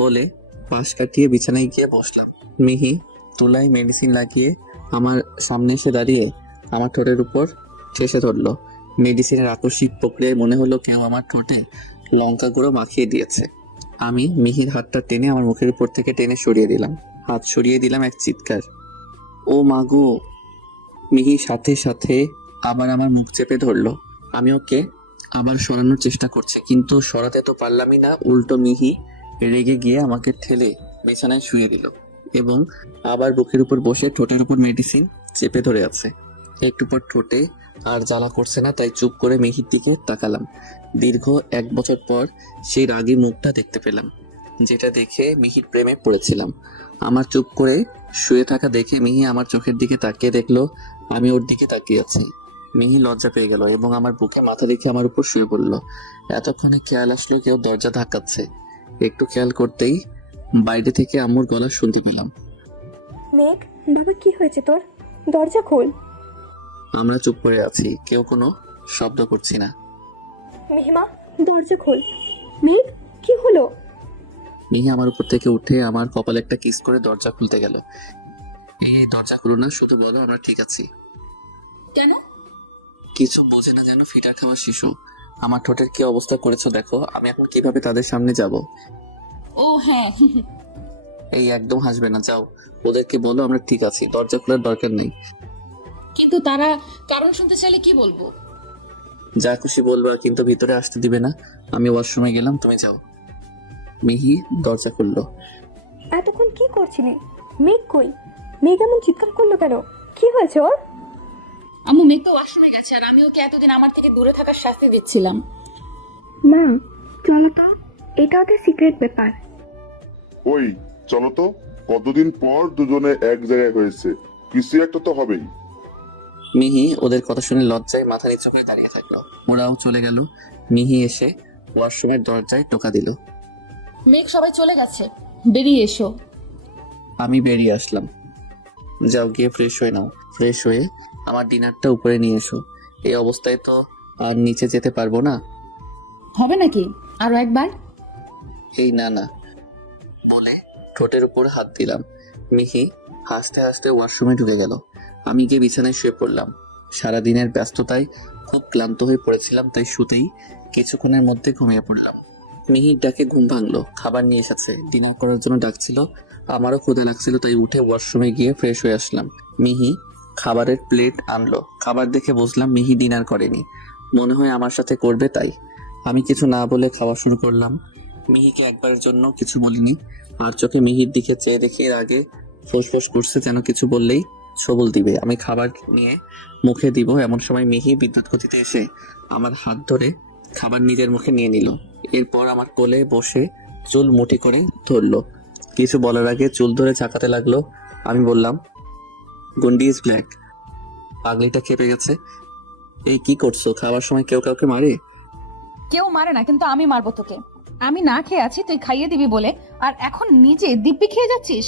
বলে পাশ কাটিয়ে বিছানায় গিয়ে বসলাম। মিহি তুলায় মেডিসিন লাগিয়ে আমার সামনে এসে দাঁড়িয়ে আমার ঠোঁটের উপর ঠেসে ধরলো। মেডিসিনের আকস্মিক প্রক্রিয়ায় মনে হলো কেউ আমার ঠোঁটে লঙ্কা গুঁড়ো মাখিয়ে দিয়েছে। আমি মিহির হাতটা টেনে আমার মুখের উপর থেকে টেনে সরিয়ে দিলাম। হাত সরিয়ে দিলাম, এক চিৎকার, ও মাগো! মিহি সাথে সাথে আবার আমার মুখ চেপে ধরলো। আমি ওকে আবার সরানোর চেষ্টা করছি, কিন্তু সরাতে তো পারলামই না। উল্টো মিহি রেগে গিয়ে আমাকে ঠেলে বিছানায় শুয়ে দিল এবং আবার বুকের উপর বসে ঠোঁটের উপর মেডিসিন চেপে ধরে আছে। একটু পর ঠোঁটে আর জ্বালা করছে না, তাই চুপ করে মিহির দিকে তাকালাম। দীর্ঘ 1 বছর পর সেই রাগী মুখটা দেখতে পেলাম, যেটা দেখে মিহির প্রেমে পড়েছিলাম। আমার চুপ করে শুয়ে থাকা দেখে মিহি আমার চোখের দিকে তাকিয়ে দেখলো আমি ওর দিকে তাকিয়ে আছি। মিহি লজ্জা পেয়ে গেল এবং আমার বুকে মাথা রেখে আমার উপর শুয়ে পড়লো। এতক্ষণে খেয়াল আসলো কেউ দরজা ধাক্কাচ্ছে। একটু খেয়াল করতেই বাইরে থেকে আম্মুর গলা শুনতে পেলাম। মেঘ, বাবা কি হয়েছে তোর? দরজা খোল। আমরা চুপ করে আছি, কেউ কোনো শব্দ করছি না। মেহিমা, দরজা খোল। মেঘ, কি হলো? মিহি আমার উপর থেকে উঠে আমার কপালে একটা কিস করে দরজা খুলতে গেল। এই দরজা খুলো না, শুধু বলো আমরা ঠিক আছি। কেন? কিছু বোঝে না যেন ফিটার খাওয়া শিশু। আমার ঠোঁটের কি অবস্থা করেছো দেখো, আমি এখন কিভাবে তাদের সামনে যাব। ও হ্যাঁ, এই একদম হাসবে না, যাও ওদেরকে বলো আমরা ঠিক আছি, দরজা খোলার দরকার নেই। কিন্তু তারা কারণ শুনতে চাইলে কি বলবো? যা খুশি বলবা, কিন্তু ভিতরে আসতে দিবে না। আমি ওয়াশরুমে গেলাম, তুমি যাও। মিহি দরজা খুললো। এতক্ষণ কি করছিলি? মেঘ কই? মেঘ এমন চিৎকার করলো কেন? কি হয়েছে ওর? আম্মু মেঘ তো ওয়াশরুমে গেছে, আর আমি ওকে এতদিন আমার থেকে দূরে থাকার শাস্তি দিচ্ছিলাম। মা, চলো তো, এটা ওদের সিক্রেট ব্যাপার। ওই চলো তো, কতদিন পর দুজনে এক জায়গায় হয়েছে, কিছু একটা তো হবেই। মিহি ওদের কথা শুনে লজ্জায় মাথা নিচু করে দাঁড়িয়ে থাকলো। ওরাও চলে গেল। মিহি এসে ওয়াশরুমের দরজায় টোকা দিল। মেঘ সবাই চলে গেছে, বেরিয়ে এসো। আমি বেরিয়ে আসলাম। যাও গিয়ে ফ্রেশ হয়ে নাও, ফ্রেশ হয়ে আমার ডিনারটা উপরে নিয়ে এসো। এই অবস্থায় তো আর নিচে যেতে পারবো না। হবে নাকি আরো একবার? এই না না বলে ঠোঁটের উপর হাত দিলাম। মিহি হাসতে হাসতে ওয়াশরুমে ঢুকে গেল। আমি গিয়ে বিছানায় শুয়ে পড়লাম। সারাদিনের ব্যস্ততায় খুব ক্লান্ত হয়ে পড়েছিলাম, তাই শুতেই কিছুক্ষণের মধ্যে ঘুমিয়ে পড়লাম। মিহির ডাকে ঘুম ভাঙলো। খাবার নিয়ে এসেছে, ডিনার করার জন্য ডাকছিল। আমারও ক্ষুধা লাগছিল, তাই উঠে ওয়াশরুমে গিয়ে ফ্রেশ হয়ে আসলাম। মিহি খাবারের প্লেট আনলো। খাবার দেখে বুঝলাম মিহি ডিনার করেনি, মনে হয় আমার সাথে করবে, তাই আমি কিছু না বলে খাওয়া শুরু করলাম। মিহিকে একবারের জন্য কিছু বলিনি, আর চোখে মিহির দিকে চেয়ে দেখে এর আগে ফোঁস করছে যেন কিছু বললেই সবল দিবে। আমি খাবার নিয়ে মুখে দিব, এমন সময় মিহি বিদ্যুৎ গতিতে এসে আমার হাত ধরে খাবার নিজের মুখে নিয়ে নিল। এরপর আমার কোলে বসে চুল মুঠি করে ধরলো। কিছু বলার আগে চুল ধরে ঝাঁকাতে লাগলো। আমি বললাম, গুন্ডি ইজ ব্ল্যাক। পাগলিটা খেপে গেছে। এই কি করছো? খাওয়ার সময় কেউ কাউকে মারে? কেউ মারে না, কিন্তু আমি মারবো তোকে। আমি না খেয়ে আছি, তুই খাইয়ে দিবি বলে, আর এখন নিজে দিব্যি খেয়ে যাচ্ছিস।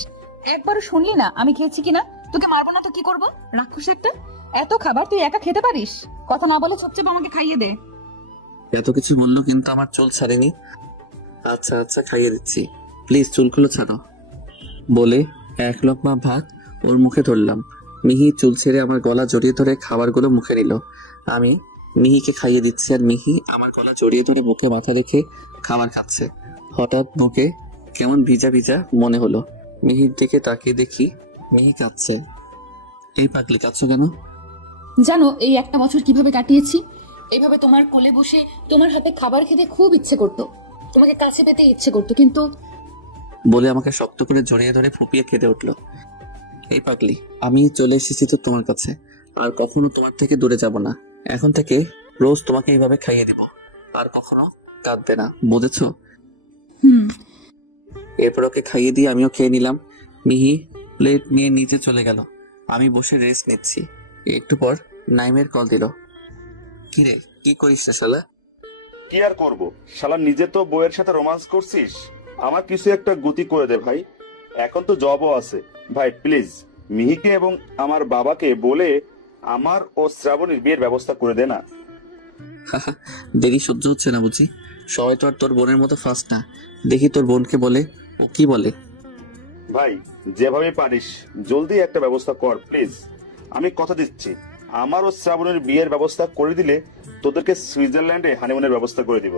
একবারও শুনলি না আমি খেয়েছি কিনা? তোকে মারবো না তো কি করবো? রাক্ষস একটা! এত খাবার তুই একা খেতে পারিস? কথা না বলে চুপচাপ আমাকে খাইয়ে দে। এত কিছু বললো কিন্তু আমার চুল ছাড়েনি। আচ্ছা আচ্ছা, খাইয়ে দিচ্ছি, প্লিজ চুলগুলো ছাড়ো। বলে এক লোকমা ভাত ওর মুখে ধরলাম। মিহি চুল ছেড়ে আমার গলা জড়িয়ে ধরে খাবারগুলো মুখে নিল। আমি মিহিকে খাইয়ে দিচ্ছি আর মিহি আমার গলা জড়িয়ে ধরে বুকে মাথা রেখে খাবার খাচ্ছে। হঠাৎ বুকে কেমন ভিজা ভিজা মনে হলো। মিহির দিকে তাকিয়ে দেখি মিহি কাঁদছে। এই পাগলি, কাঁদছো কেন? জানো এই একটা বছর কিভাবে কাটিয়েছি? এইভাবে তোমার কোলে বসে তোমার হাতে খাবার খেতে খুব ইচ্ছে করতো, তোমাকে কাছে পেতে ইচ্ছে করতো, কিন্তু বলে আমাকে শক্ত করে জড়িয়ে ধরে ফুপিয়ে কেঁদে উঠলো। এই পাগলি, আমি চলে এসেছি তো তোমার কাছে, আর কখনো তোমার থেকে দূরে যাব না। এখন থেকে রোজ তোমাকে এইভাবে খাইয়ে দিব, আর কখনো কাঁদবে না, বুঝেছো? হুম। এরপর ওকে খাইয়ে দিয়ে আমিও খেয়ে নিলাম। মিহি প্লেট নিয়ে নিচে চলে গেল। আমি বসে রেস্ট নিচ্ছি। একটু পর নাইমের কল দিল। কিরে, কি করিস রে শালা? কি আর করবো, শালা নিজে তো বইয়ের সাথে রোমান্স করছিস, আমার কিছু একটা গতি করে দে ভাই। এখন তো জবও আছে ভাই, প্লিজ মিহিকে এবং আমার বাবাকে বলে আমার ও শ্রাবণীর বিয়ের ব্যবস্থা করে দে না। দেরি সহ্য হচ্ছে না বুঝি? সবাই তো আর তোর বোনের মতো ফাস্ট না। দেখি তোর বোনকে বলে ও কি বলে। ভাই যেভাবে পারিস জলদি একটা ব্যবস্থা কর প্লিজ। আমি কথা দিচ্ছি, আমার ও শ্রাবণের বিয়ের ব্যবস্থা করে দিলে তোদেরকে সুইজারল্যান্ডে হানিমুনের ব্যবস্থা করে দিব।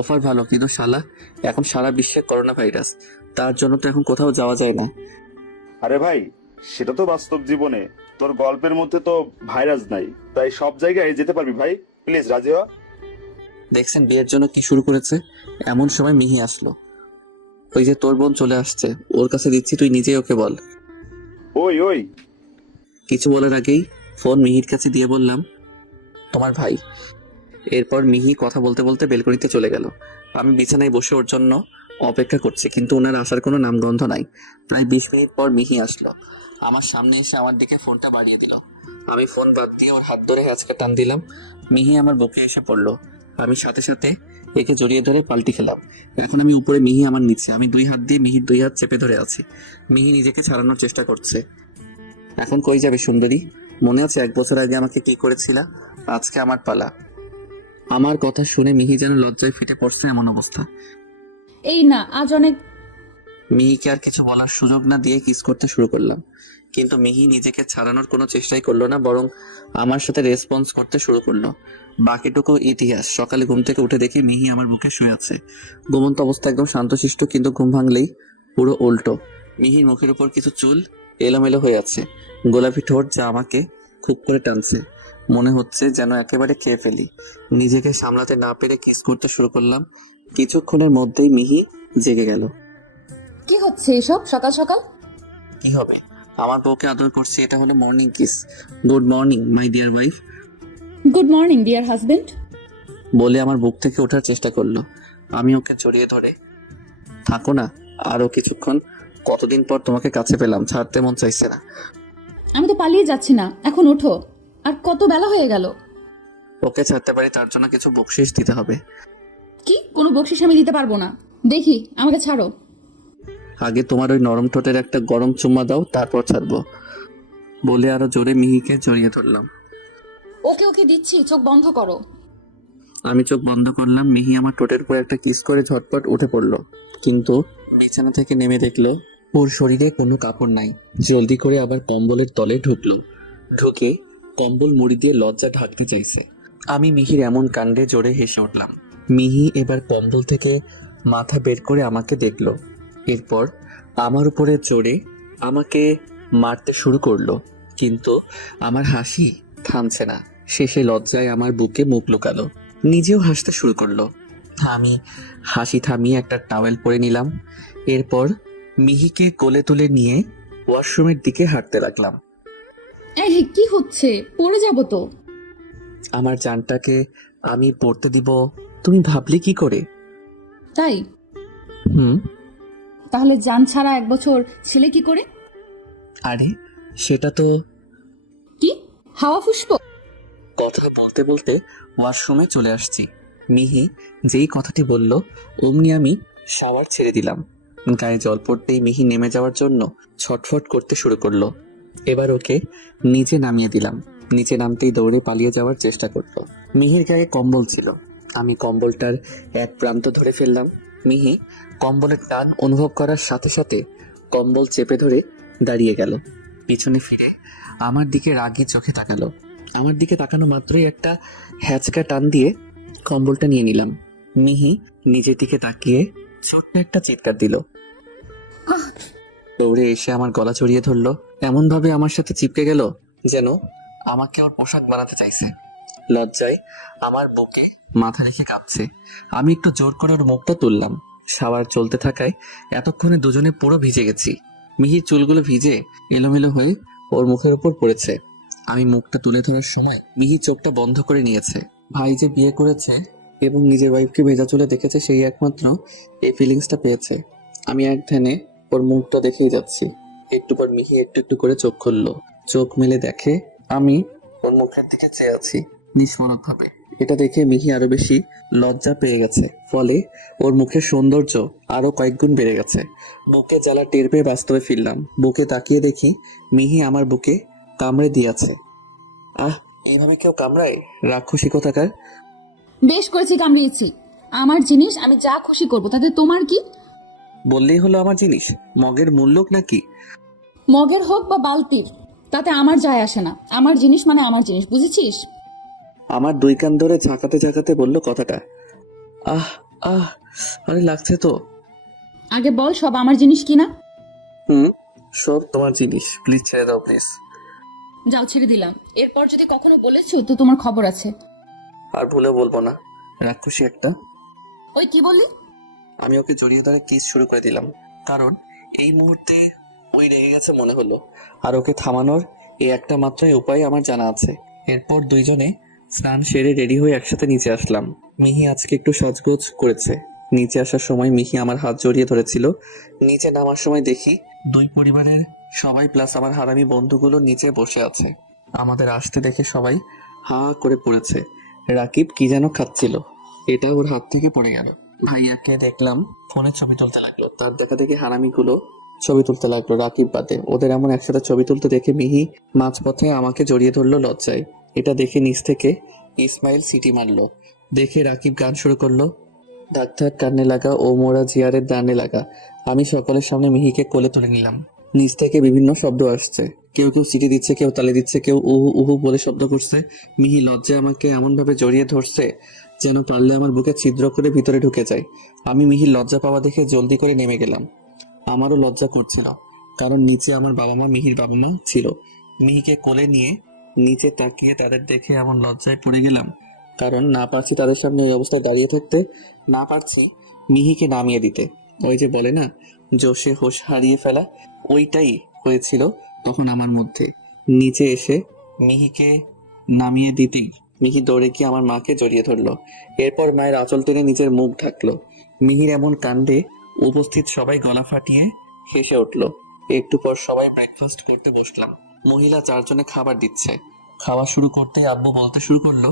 অফার ভালো, কিন্তু শালা এখন সারা বিশ্বে করোনা ভাইরাস, তার জন্য তো এখন কোথাও যাওয়া যায় না। আরে ভাই, সেটা তো বাস্তব জীবনে, তোর গল্পের মধ্যে তো ভাইরাস নাই, তাই সব জায়গায় যেতে পারবি ভাই, প্লিজ রাজি হ। দেখছেন বিয়ের জন্য কি শুরু করেছে? এমন সময় মিহি আসলো। ওই যে তোর বোন চলে আসছে, ওর কাছে দিচ্ছি, তুই নিজেই ওকে বল। ওই ওই, কিছু বলার আগেই ফোন মিহির কাছে দিয়ে বললাম, তোমার ভাই। এরপর মিহি কথা বলতে বলতে বেলকনিতে চলে গেল। আমি বিছানায় বসে ওর জন্য অপেক্ষা করছি, কিন্তু ওনার আসার কোনো নামগন্ধ নাই। প্রায় 20 মিনিট পর মিহি আসলো। আমার সামনে এসে আমার দিকে ফোনটা বাড়িয়ে দিল। আমি ফোন বাদ দিয়ে ওর হাত ধরে হ্যাঁচকা টান দিলাম। মিহি আমার বুকে এসে পড়লো। আমি সাথে সাথে একে জড়িয়ে ধরে পাল্টি খেলাম। এখন আমি উপরে, মিহি আমার নিচে। আমি 2 হাত দিয়ে মিহির 2 হাত চেপে ধরে আছি। মিহি নিজেকে ছাড়ানোর চেষ্টা করছে। এখন কই যাবে সুন্দরী? মনে আছে 1 বছর আগে আমাকে কি করেছিলা? আজকে আমার পালা। আমার কথা শুনে মিহি যেন লজ্জায় ফেটে পড়ছে এমন অবস্থা। এই না, আজ অনেক। মিহিকে আর কিছু বলার সুযোগ না দিয়ে কিস করতে শুরু করলাম, কিন্তু মিহি নিজেকে ছাড়ানোর কোনো চেষ্টাই করলো না, বরং আমার সাথে রেসপন্স করতে শুরু করলো। বাকিটুকু ইতিহাস। সকালে ঘুম থেকে উঠে দেখি মিহি আমার বুকে শুয়ে আছে। ঘুমন্ত অবস্থা, একদম শান্তশিষ্ট, কিন্তু ঘুম ভাঙলেই পুরো উল্টো। মিহির মুখের উপর কিছু চুল এলোমেলো হয়ে আছে, গোলাপি ঠোঁট যা আমাকে খুব করে টানছে। মনে হচ্ছে যেন একেবারে খেয়ে ফেলি। নিজেকে সামলাতে না পেরে কিস করতে শুরু করলাম। কিছুক্ষণের মধ্যেই মিহি জেগে গেল। কি হচ্ছে এসব সকাল সকাল? কি হবে, আমার বউকে আদর করছি, এটা হলো morning kiss. Good morning my dear wife good morning dear husband. বলে আমার বুক থেকে ওঠার চেষ্টা করলো। আমি ওকে জড়িয়ে ধরে, থাকো না আরো কিছুক্ষণ, কতদিন পর তোমাকে কাছে পেলাম, ছাড়তে মন চাইছে না। আমি তো পালিয়ে যাচ্ছি না, এখন ওঠো। আর কত বেলা হয়ে গেল? ওকে ছাড়তে পারি তার জন্য কিছু বকশিশ দিতে হবে। কি? কোনো বকশিশ আমি দিতে পারবো না। দেখি, আমাকে ছাড়ো। আগে তোমার ওই নরম ঠোঁটের একটা গরম চুম্মা দাও, তারপর ছাড়বো। বলে আরো জোরে মিহিকে জড়িয়ে ধরলাম। ওকে ওকে দিচ্ছি, চোখ বন্ধ করো। আমি চোখ বন্ধ করলাম। মিহি আমার ঠোঁটের উপর একটা কিস করে ঝটপট উঠে পড়লো, কিন্তু বিছানা থেকে নেমে দেখলো ওর শরীরে কোনো কাপড় নাই। জলদি করে আবার কম্বলের তলে ঢুকলো। ঢুকে কম্বল মুড়ি দিয়ে লজ্জা ঢাকতে চাইছে। আমি মিহির এমন কাণ্ডে জোরে হেসে উঠলাম। মিহি এবার কম্বল থেকে মাথা বের করে আমাকে দেখলো। এরপর আমার উপরে জোরে আমাকে মারতে শুরু করলো, কিন্তু আমার হাসি থামছে না। শেষে লজ্জায় আমার বুকে মুখ লুকালো, নিজেও হাসতে শুরু করলো। আমি হাসি থামিয়ে একটা টাওয়েল পরে নিলাম। এরপর মিহিকে কোলে তুলে নিয়ে ওয়াশরুমের দিকে হাঁটতে লাগলাম। এই কি হচ্ছে? পড়ে যাব তো। আমার জানটাকে আমি পড়তে দিব তুমি ভাবলে কি করে? তাই? হুম। তাহলে জান ছাড়া 1 বছর ছেলে কি করে? আরে সেটা তো কি হাওয়া ফুসবো? কথা বলতে বলতে ওয়াশরুমে চলে আসছি। মিহি যেই কথাটি বলল অমনি আমি শাওয়ার ছেড়ে দিলাম। গায়ে জল পড়তেই মিহি নেমে যাওয়ার জন্য ছটফট করতে শুরু করলো। এবার ওকে নিচে নামিয়ে দিলাম। নিচে নামতেই দৌড়ে পালিয়ে যাওয়ার চেষ্টা করলো। মিহির গায়ে কম্বল ছিল, আমি কম্বলটার এক প্রান্ত ধরে ফেললাম। মিহি কম্বলের টান অনুভব করার সাথে সাথে কম্বল চেপে ধরে দাঁড়িয়ে গেল। পিছনে ফিরে আমার দিকে রাগি চোখে তাকালো। আমার দিকে তাকানো মাত্রই একটা হ্যাচকা টান দিয়ে কম্বলটা নিয়ে নিলাম। মিহি নিজের দিকে তাকিয়ে ছোট্ট একটা চিৎকার দিল। দৌড়ে এসে আমার গলা জড়িয়ে ধরলো, এমন ভাবে আমার সাথে চিপকে গেল যেন আমাকে ওর পোশাক বানাতে চাইছে। লজ্জায় আমার বুকে মাথা রেখে কাঁপছে। আমি একটু জোর করে ওর মুখটা তুললাম। শাওয়ার চলতে থাকায় এতক্ষণে দুজনে পুরো ভিজে গেছি। মিহির চুলগুলো ভিজে এলোমেলো হয়ে ওর মুখের উপর পড়েছে। আমি মুখটা তুলে ধরার সময় মিহি চোখটা বন্ধ করে নিয়েছে। ভাই যে বিয়ে করেছে এবং নিজের ওয়াইফকে ভেজা চুলে দেখেছে, সেই একমাত্র এই ফিলিংসটা পেয়েছে। আমি এক ধ্যানে ওর মুখটা দেখেই যাচ্ছি। একটু পর মিহি একটু একটু করে চোখ খুললো। চোখ মেলে দেখে আমি ওর মুখের দিকে চেয়ে আছি নিষ্পলক ভাবে। এটা দেখে মিহি আরো বেশি লজ্জা পেয়ে গেছে, ফলে ওর মুখের সৌন্দর্য আরো কয়েকগুণ বেড়ে গেছে। বুকে জ্বালা টের পেয়ে বাস্তবে ফিরলাম। বুকে তাকিয়ে দেখি মিহি আমার বুকে কামড়ে দিয়েছে। এইভাবে কেউ কামড়ায়? রাক্ষসী কোথাকার। বেশ করেছি, কামড়িয়েছি। আমার জিনিস আমি যা খুশি করব, তাতে তোমার কি? বললেই হলো আমার জিনিস, মগের মূল্যক নাকি? মগের হোক বা বালতির, তাতে আমার যায় আসে না। আমার জিনিস মানে আমার জিনিস, বুঝেছিস? আমার দুই কান ধরে ঝাঁকাতে ঝাঁকাতে বললো কথাটা। আহ আহ আরে লাগছে তো। আগে বল সব আমার জিনিস কিনা। সব তোমার জিনিস, প্লিজ ছেড়ে দাও প্লিজ। যাও, ছেড়ে দিলাম। এরপর যদি কখনো বলেছো তো তোমার খবর আছে। আর ভুলে বলবো না, রাক্ষসী একটা। ওই কি বললি? আমি ওকে জড়িয়ে ধরে কিস শুরু করে দিলাম, কারণ এই মুহূর্তে ওই রেগে গেছে মনে হলো। আর ওকে থামানোর এই একটা মাত্রই উপায় আমার জানা আছে। এরপর দুইজনে স্নান সেরে রেডি হয়ে একসাথে নিচে আসলাম। মিহি আজকে একটু সাজগোজ করেছে। নিচে আসার সময় মিহি আমার হাত জড়িয়ে ধরেছিল। নিচে নামার সময় দেখি দুই পরিবারের সবাই প্লাস আমার হারামি বন্ধুগুলো নিচে বসে আছে। আমাদের আসতে দেখে সবাই হা করে পড়েছে। রাকিব কি যেন খাচ্ছিল, এটা ওর হাত থেকে পড়ে গেল। ভাইয়াকে দেখলাম ফোনে ছবি তুলতে লাগলো। তার দেখা দেখি হারামিগুলো ছবি তুলতে লাগলো, রাকিব বাদে। ওদের এমন একসাথে ছবি তুলতে দেখে মিহি মাঝপথে আমাকে জড়িয়ে ধরলো লজ্জায়। এটা দেখে নিচ থেকে ইসমাইল সিটি মারলো। দেখে রাকিব গান শুরু করলো, ধাক ধাক কান্নে লাগা ও মোরা জিয়ারের দানে লাগা। আমি সকলের সামনে মিহিকে কোলে তুলে নিলাম। নিচ থেকে বিভিন্ন শব্দ আসছে, কেউ কেউ সিটি দিচ্ছে, কেউ তালে দিচ্ছে, কেউ উহু উহু বলে শব্দ করছে। মিহি লজ্জায় আমাকে এমন ভাবে জড়িয়ে ধরছে যেন পারলে আমার বুকে ছিদ্র করে ভিতরে ঢুকে যায়। আমি মিহির লজ্জা পাওয়া দেখে জলদি করে নেমে গেলাম। আমারও লজ্জা করছিল, কারণ নিচে আমার বাবা মা, মিহির বাবা মা ছিল। মিহিকে কোলে নিয়ে নিচে তাকিয়ে তাদের দেখে এমন লজ্জায় পড়ে গেলাম, কারণ না পারছি তাদের সামনে ওই অবস্থায় দাঁড়িয়ে থাকতে, না পারছি মিহিকে নামিয়ে দিতে। ওই যে বলে না, জোশে হোশ হারিয়ে ফেলা, ওইটাই হয়েছিল তখন আমার মধ্যে। নিচে এসে মিহিকে নামিয়ে দিতেই মিহি দৌড়ে গিয়ে আমার মাকে জড়িয়ে ধরলো। এরপর মায়ের আঁচল টেনে নিজের মুখ ঢাকলো। মিহির এমন কাণ্ডে উপস্থিত সবাই গলা ফাটিয়ে হেসে উঠলো। একটু পর সবাই ব্রেকফাস্ট করতে বসলাম। মহিলা 4 জনে খাবার দিচ্ছে। খাওয়া শুরু করতেই আব্বু বলতে শুরু করলো,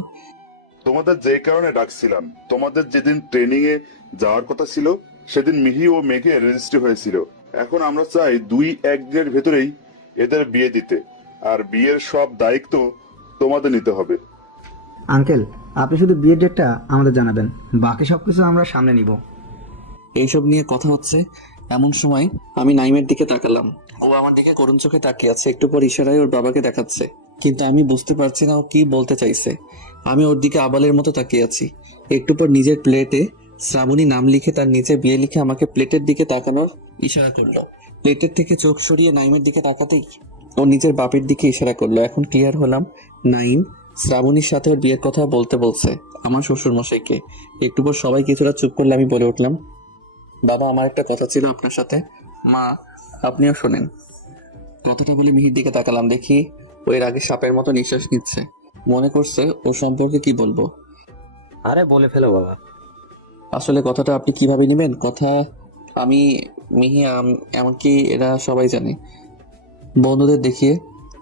তোমাদের যে কারণে ডাকছিলাম, তোমাদের যেদিন ট্রেনিং এ যাওয়ার কথা ছিল সেদিন মিহি ও মেঘের রেজিস্ট্রি হয়েছিল। এখন আমরা চাই 2-1 দিনের ভেতরেই এদের বিয়ে দিতে, আর বিয়ের সব দায়িত্ব তোমাদের নিতে হবে। আঙ্কেল, আপনি শুধু বিয়ের ডেটটা আমাদের জানাবেন, বাকি সব কিছু আমরা সামনে নিব। এইসব নিয়ে কথা হচ্ছে এমন সময় আমি নাইমের দিকে তাকালাম। ও আমার দিকে করুণ চোখে তাকিয়ে আছে। একটু পর ইশারায় ওর বাবাকে দেখাচ্ছে, কিন্তু আমি বুঝতে পারছি না ও কি বলতে চাইছে। আমি ওর দিকে আবালের মতো তাকিয়ে আছি। একটু পর নিজের প্লেটে শ্রাবণী নাম লিখে তার নিচে বিয়ে লিখে আমাকে প্লেটের দিকে তাকানোর ইশারা করলো। প্লেটের থেকে চোখ সরিয়ে নাইমের দিকে তাকাতেই ও নিজের বাপের দিকে ইশারা করলো। এখন ক্লিয়ার হলাম, নাইম শ্রাবণীর সাথে ওর বিয়ের কথা বলতে বলছে আমার শ্বশুর মশাইকে। একটু পর সবাই কিছুটা চুপ করলে আমি বলে উঠলাম, বাবা আমার একটা কথা ছিল আপনার সাথে। মা আপনিও শোনেন। কথাটা বলে মিহির দিকে তাকালাম, দেখি ওই আগে সাপের মতো নিঃশ্বাস নিচ্ছে। মনে করছে ও সম্পর্কে কি বলবো। আরে বলে ফেলো বাবা। আসলে কথাটা আপনি কিভাবে নেবেন, কথা আমি মিহি এমনকি এরা সবাই জানে। বন্ধুদের দেখিয়ে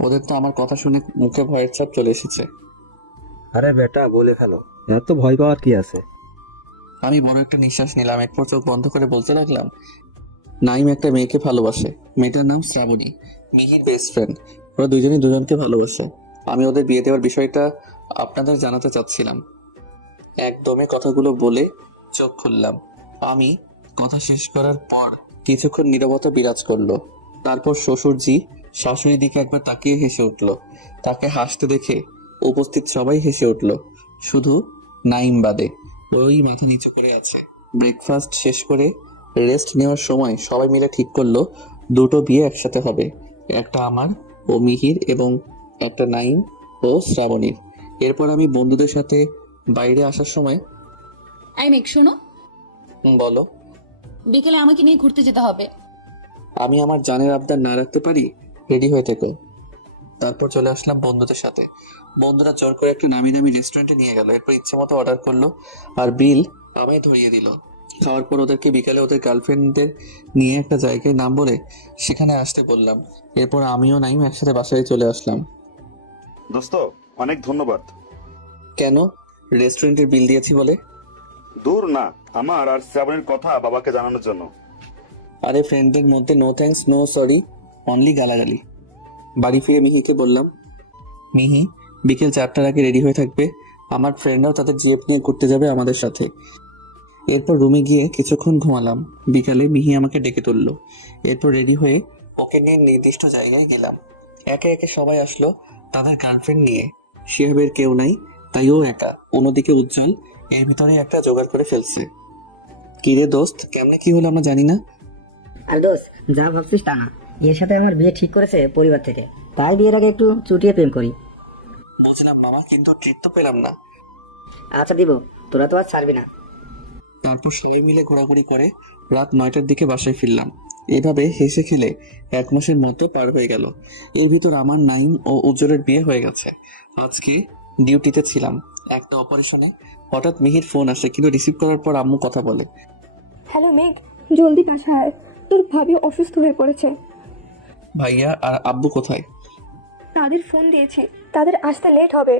ওদের তো আমার কথা শুনে মুখে ভয়ের ছাপ চলে এসেছে। আরে বেটা বলে ফেলো, এত ভয় পাওয়ার কি আছে? আমি বড় একটা নিঃশ্বাস নিলাম, এরপর চোখ বন্ধ করে বলতে লাগলাম, নাইম একটা মেয়েকে ভালোবাসে। মেয়েটার নাম শ্রাবণী, মিহির বেস্ট ফ্রেন্ড। ওরা দুজনেই দুজনকে ভালোবাসে। আমি ওদের বিয়ে দেওয়ার বিষয়টা আপনাদের জানাতে চাচ্ছিলাম। একদমে কথাগুলো বলে চোখ খুললাম। আমি কথা শেষ করার পর কিছুক্ষণ নীরবতা বিরাজ করলো। তারপর শ্বশুরজি শাশুড়ির দিকে একবার তাকিয়ে হেসে উঠল। তাকে হাসতে দেখে উপস্থিত সবাই হেসে উঠল, শুধু নাইম বাদে। ওই মাথা নিচু করে আছে। ব্রেকফাস্ট শেষ করে রেস্ট নেওয়ার সময় সবাই মিলে ঠিক করলো দুটো বিয়ে একসাথে হবে, একটা আমার ও মিহির এবং একটা নাইম ও শ্রাবণীর। এরপর আমি বন্ধুদের সাথে বাইরে আসার সময় আই মেঘ শোনো, বলো, বিকেলে আমাকে নিয়ে ঘুরতে যেতে হবে। আমি আমার জানের আবদার না রাখতে পারি? রেডি হয়ে থেকো। তারপর চলে আসলাম বন্ধুদের সাথে। বন্ধুরা জোর করে একটা নামি দামি রেস্টুরেন্টে নিয়ে গেল। এরপর ইচ্ছে মতো অর্ডার করলো আর বিল আমায় ধরিয়ে দিল। খাওয়ার পর ওদেরকে বিকালে ওদের গার্লফ্রেন্ডদের নিয়ে একটা জায়গায় নাম বলে সেখানে আসতে বললাম। এরপর আমিও নাইম একসাথে বাসায় চলে আসলাম। দোস্ত, অনেক ধন্যবাদ। কেন? রেস্টুরেন্টের বিল দিয়েছি বলে? দূর না, আমার আর শ্রাবণীর কথা বাবাকে জানানোর জন্য। আরে ফ্রেন্ডদের মধ্যে no thanks no sorry, only গালাগালি। বাড়ি ফিরে মিহিকে বললাম, মিহি বিকেল 4টার আগে রেডি হয়ে থাকবে। আমার ফ্রেন্ডরাও তাদের জিএফ নিয়ে ঘুরতে যাবে আমাদের সাথে। এরপর রুমে গিয়ে কিছুক্ষণ ঘুমালাম। বিকালে মিহি আমাকে ডেকে তুললো। এরপর রেডি হয়ে ওকে নিয়ে নির্দিষ্ট জায়গায় গেলাম। একে একে সবাই আসলো তাদের গার্লফ্রেন্ড নিয়ে। শিহাবের কেউ নাই, তাই ও একা। অন্যদিকে উজ্জ্বল এর ভিতরে একটা জোগাড় করে ফেলছে। কিরে দোস্ত, কেমনে কি হলো আমরা জানি না। আর দোস্ত, যা ভাবছিস তা না, এর সাথে আমার বিয়ে ঠিক করেছে পরিবার থেকে, তাই বিয়ের আগে একটু চুটিয়ে প্রেম করি। বুঝলাম মামা, কিন্তু ট্রিট তো পেলাম না। আচ্ছা দিব, তোরা তো আর ছাড়বি না। তারপর সবাই মিলে ঘোরাঘুরি করে রাত 9টার দিকে বাসায় ফিরলাম। এভাবে হেসে খেলে 1 মাসের মতো পার হয়ে গেল। এর ভিতর আমার নাইম ও উজ্জ্বলের বিয়ে হয়ে গেছে। আজকে ডিউটিতে ছিলাম একটা অপারেশনে। হঠাৎ মিহির ফোন আসে, কিন্তু রিসিভ করার পর আম্মু কথা বলে, হ্যালো মেঘ, জলদি বাসায় আয়, তোর ভাবি অসুস্থ হয়ে পড়েছে। ভাইয়া আর আব্বু কোথায়? তাদের ফোন দিয়েছি, তাদের আসতে লেট হবে।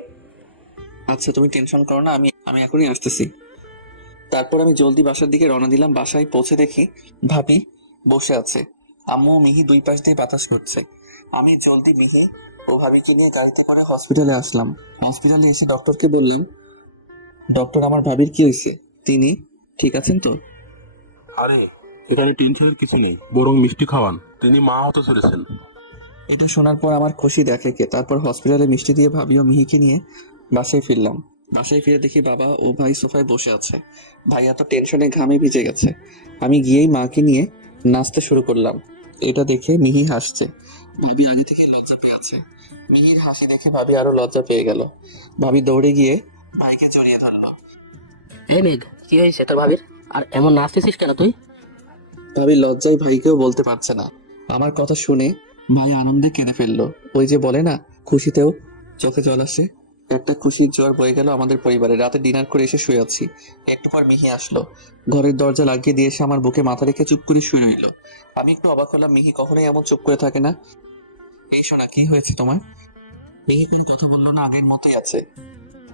আচ্ছা তুমি টেনশন করো না, আমি আমি এখনই আসতেছি। তারপর আমি জলদি বাসার দিকে রওনা দিলাম। বাসায় পৌঁছে দেখি ভাবি বসে আছে, আম্মু ও মিহি দুই পাশ দিয়ে বাতাস করছে। আমি জলদি মিহি ও ভাবিকে নিয়ে গাড়িতে করে হসপিটালে আসলাম। হসপিটালে এসে ডক্টরকে বললাম, ডক্টর আমার ভাবির কি হয়েছে? তিনি ঠিক আছেন তো? আরে এখানে টেনশনের কিছু নেই, বরং মিষ্টি খাওয়ান, তিনি মা হতে চলেছেন। এটা শোনার পর আমার খুশি দেখে কে। তারপর হসপিটালে মিষ্টি দিয়ে ভাবি ও মিহিকে নিয়ে বাসায় ফিরলাম। বাসায় ফিরে দেখি বাবা ও ভাই সোফায় বসে আছে। ভাই এত টেনশনে ঘামে ভিজে গেছে। আমি গিয়েই মাকে নিয়ে নাচতে শুরু করলাম। এটা দেখে মিহি হাসছে। ভাবি আগে থেকে লজ্জা পেয়ে আছে। মিহির হাসি দেখে ভাবি আরো লজ্জা পেয়ে গেল। ভাবি দৌড়ে গিয়ে ভাইকে জড়িয়ে ধরলো। এই মেঘ, কি হয়েছে তোর ভাবির? আর এমন নাচতেছিস কেন তুই? ভাবি লজ্জায় ভাইকেও বলতে পারছে না। আমার কথা শুনে ভাই আনন্দে কেঁদে ফেললো। ওই যে বলে না, খুশিতেও চোখে জল আসে। একটা খুশির জ্বর বয়ে গেল আমাদের পরিবারে। রাতে ডিনার করে এসে শুয়ে আছি। একটু পর মিহি আসলো। ঘরের দরজা লাগিয়ে দিয়ে এসে আমার বুকে মাথা রেখে চুপ করে শুয়ে রইল। আমি একটু অবাক হলাম, মিহি কখনোই এমন চুপ করে থাকে না। এই শোনা, কি হয়েছে তোমার? মিহি কোনো কথা বললো না, আগের মতোই আছে।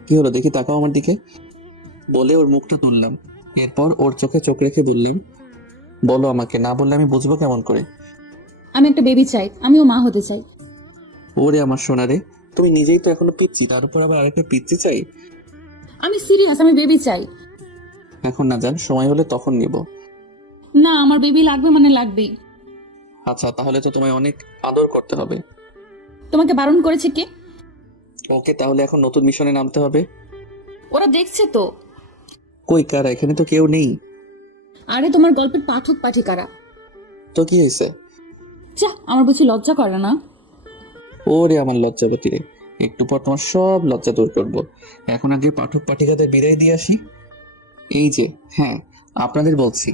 কি হলো দেখি, তাকাও আমার দিকে বলে ওর মুখটা তুললাম। এরপর ওর চোখে চোখ রেখে বললাম, বলো আমাকে, না বললে আমি বুঝবো কেমন করে? আমি একটা বেবি চাই, আমিও মা হতে চাই। ওরে আমার সোনারে, তুমি নিজেই তো এখনো পিচ্ছি, তার উপর আবার আরেকটা পিচ্ছি চাই? আমি সিরিয়াস, আমি বেবি চাই। এখন না যান, সময় হলে তখন নিব। না, আমার বেবি লাগবে মানে লাগবেই। আচ্ছা তাহলে তো তোমায় অনেক আদর করতে হবে। তোমাকে বারণ করেছে কে? ওকে, তাহলে এখন নতুন মিশনে নামতে হবে। ওরা দেখছে তো। কই কারা? এখানে তো কেউ নেই। আরে তোমার গল্পের পাঠক পাঠিকারা। তো কি হয়েছে? যা, আমার বুঝি লজ্জা করে না? ওরে আমার লজ্জাবতী রে, একটু পর তোমার সব লজ্জা দূর করবো। এখন আগে পাঠক পাঠিকাদের বিদায় দিয়ে আসি। এই যে, হ্যাঁ আপনাদের বলছি,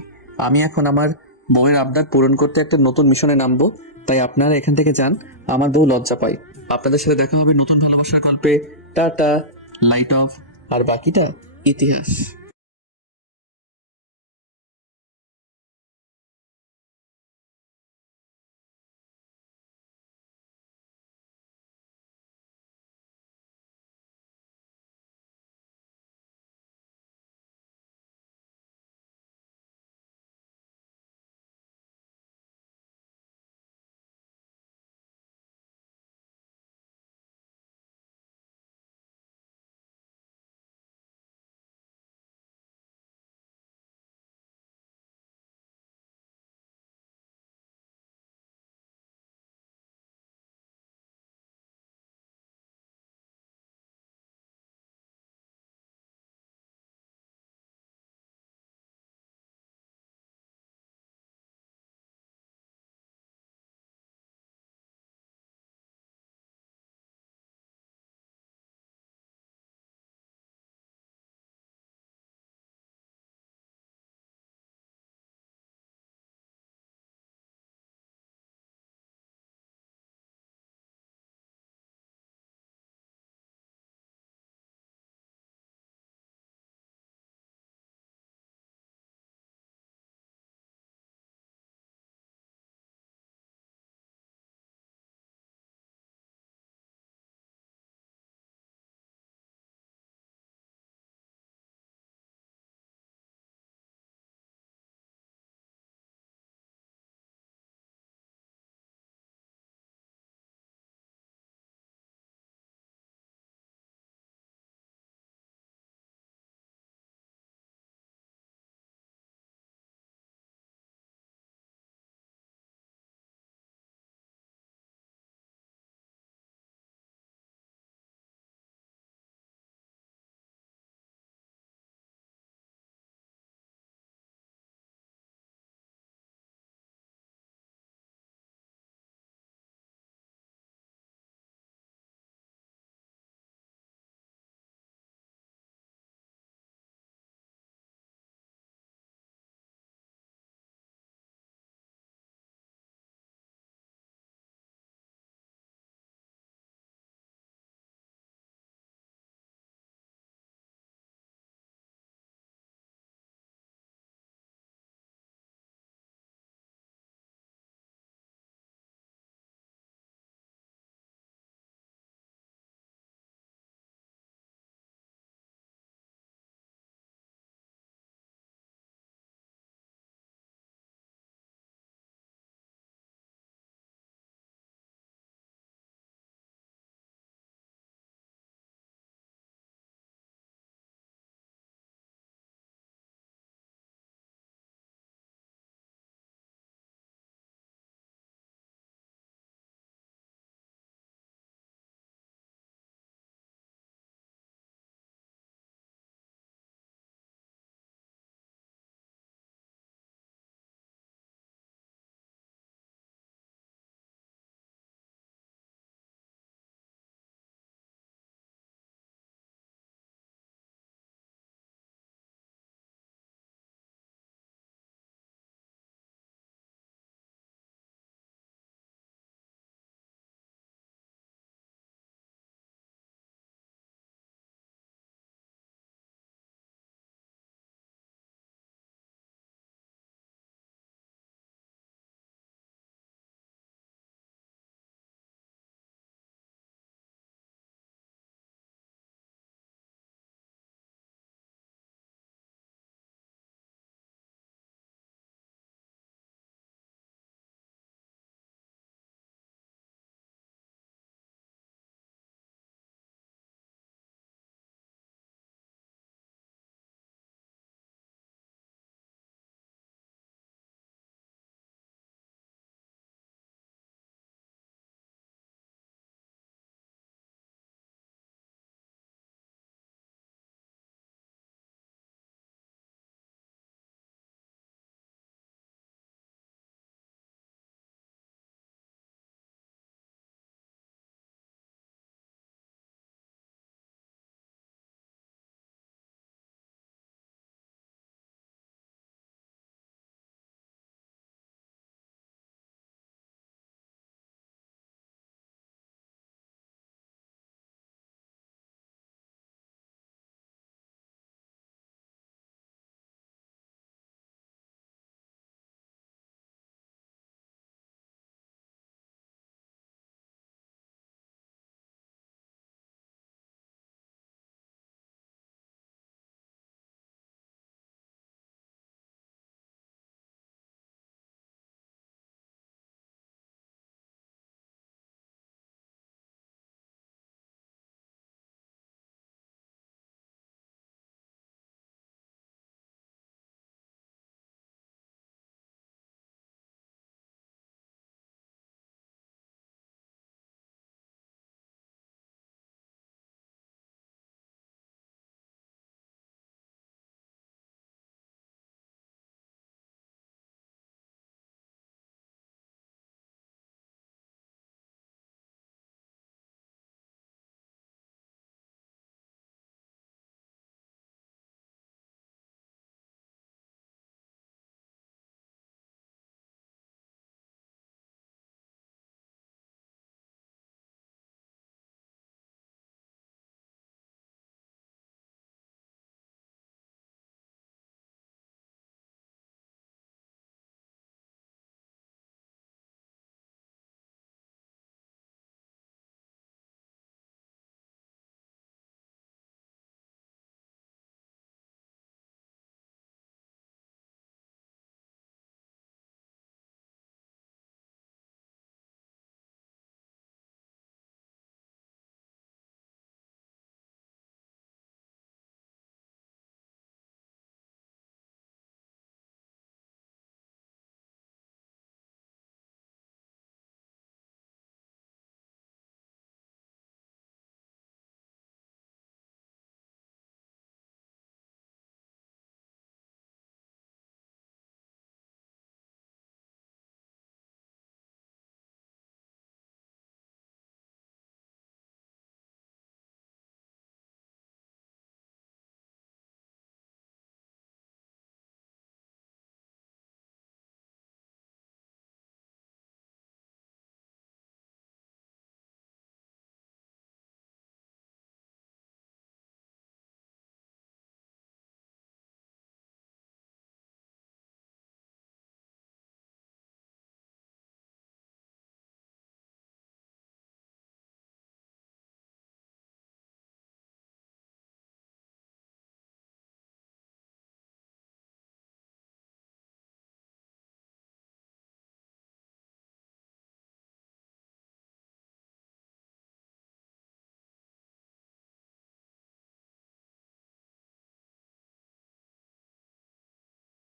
আমি এখন আমার বউয়ের আবদার পূরণ করতে একটা নতুন মিশনে নামবো। তাই আপনারা এখান থেকে যান, আমার বউ লজ্জা পাই। আপনাদের সাথে দেখা হবে নতুন ভালোবাসার গল্পে। টাটা, লাইট অফ, আর বাকিটা ইতিহাস।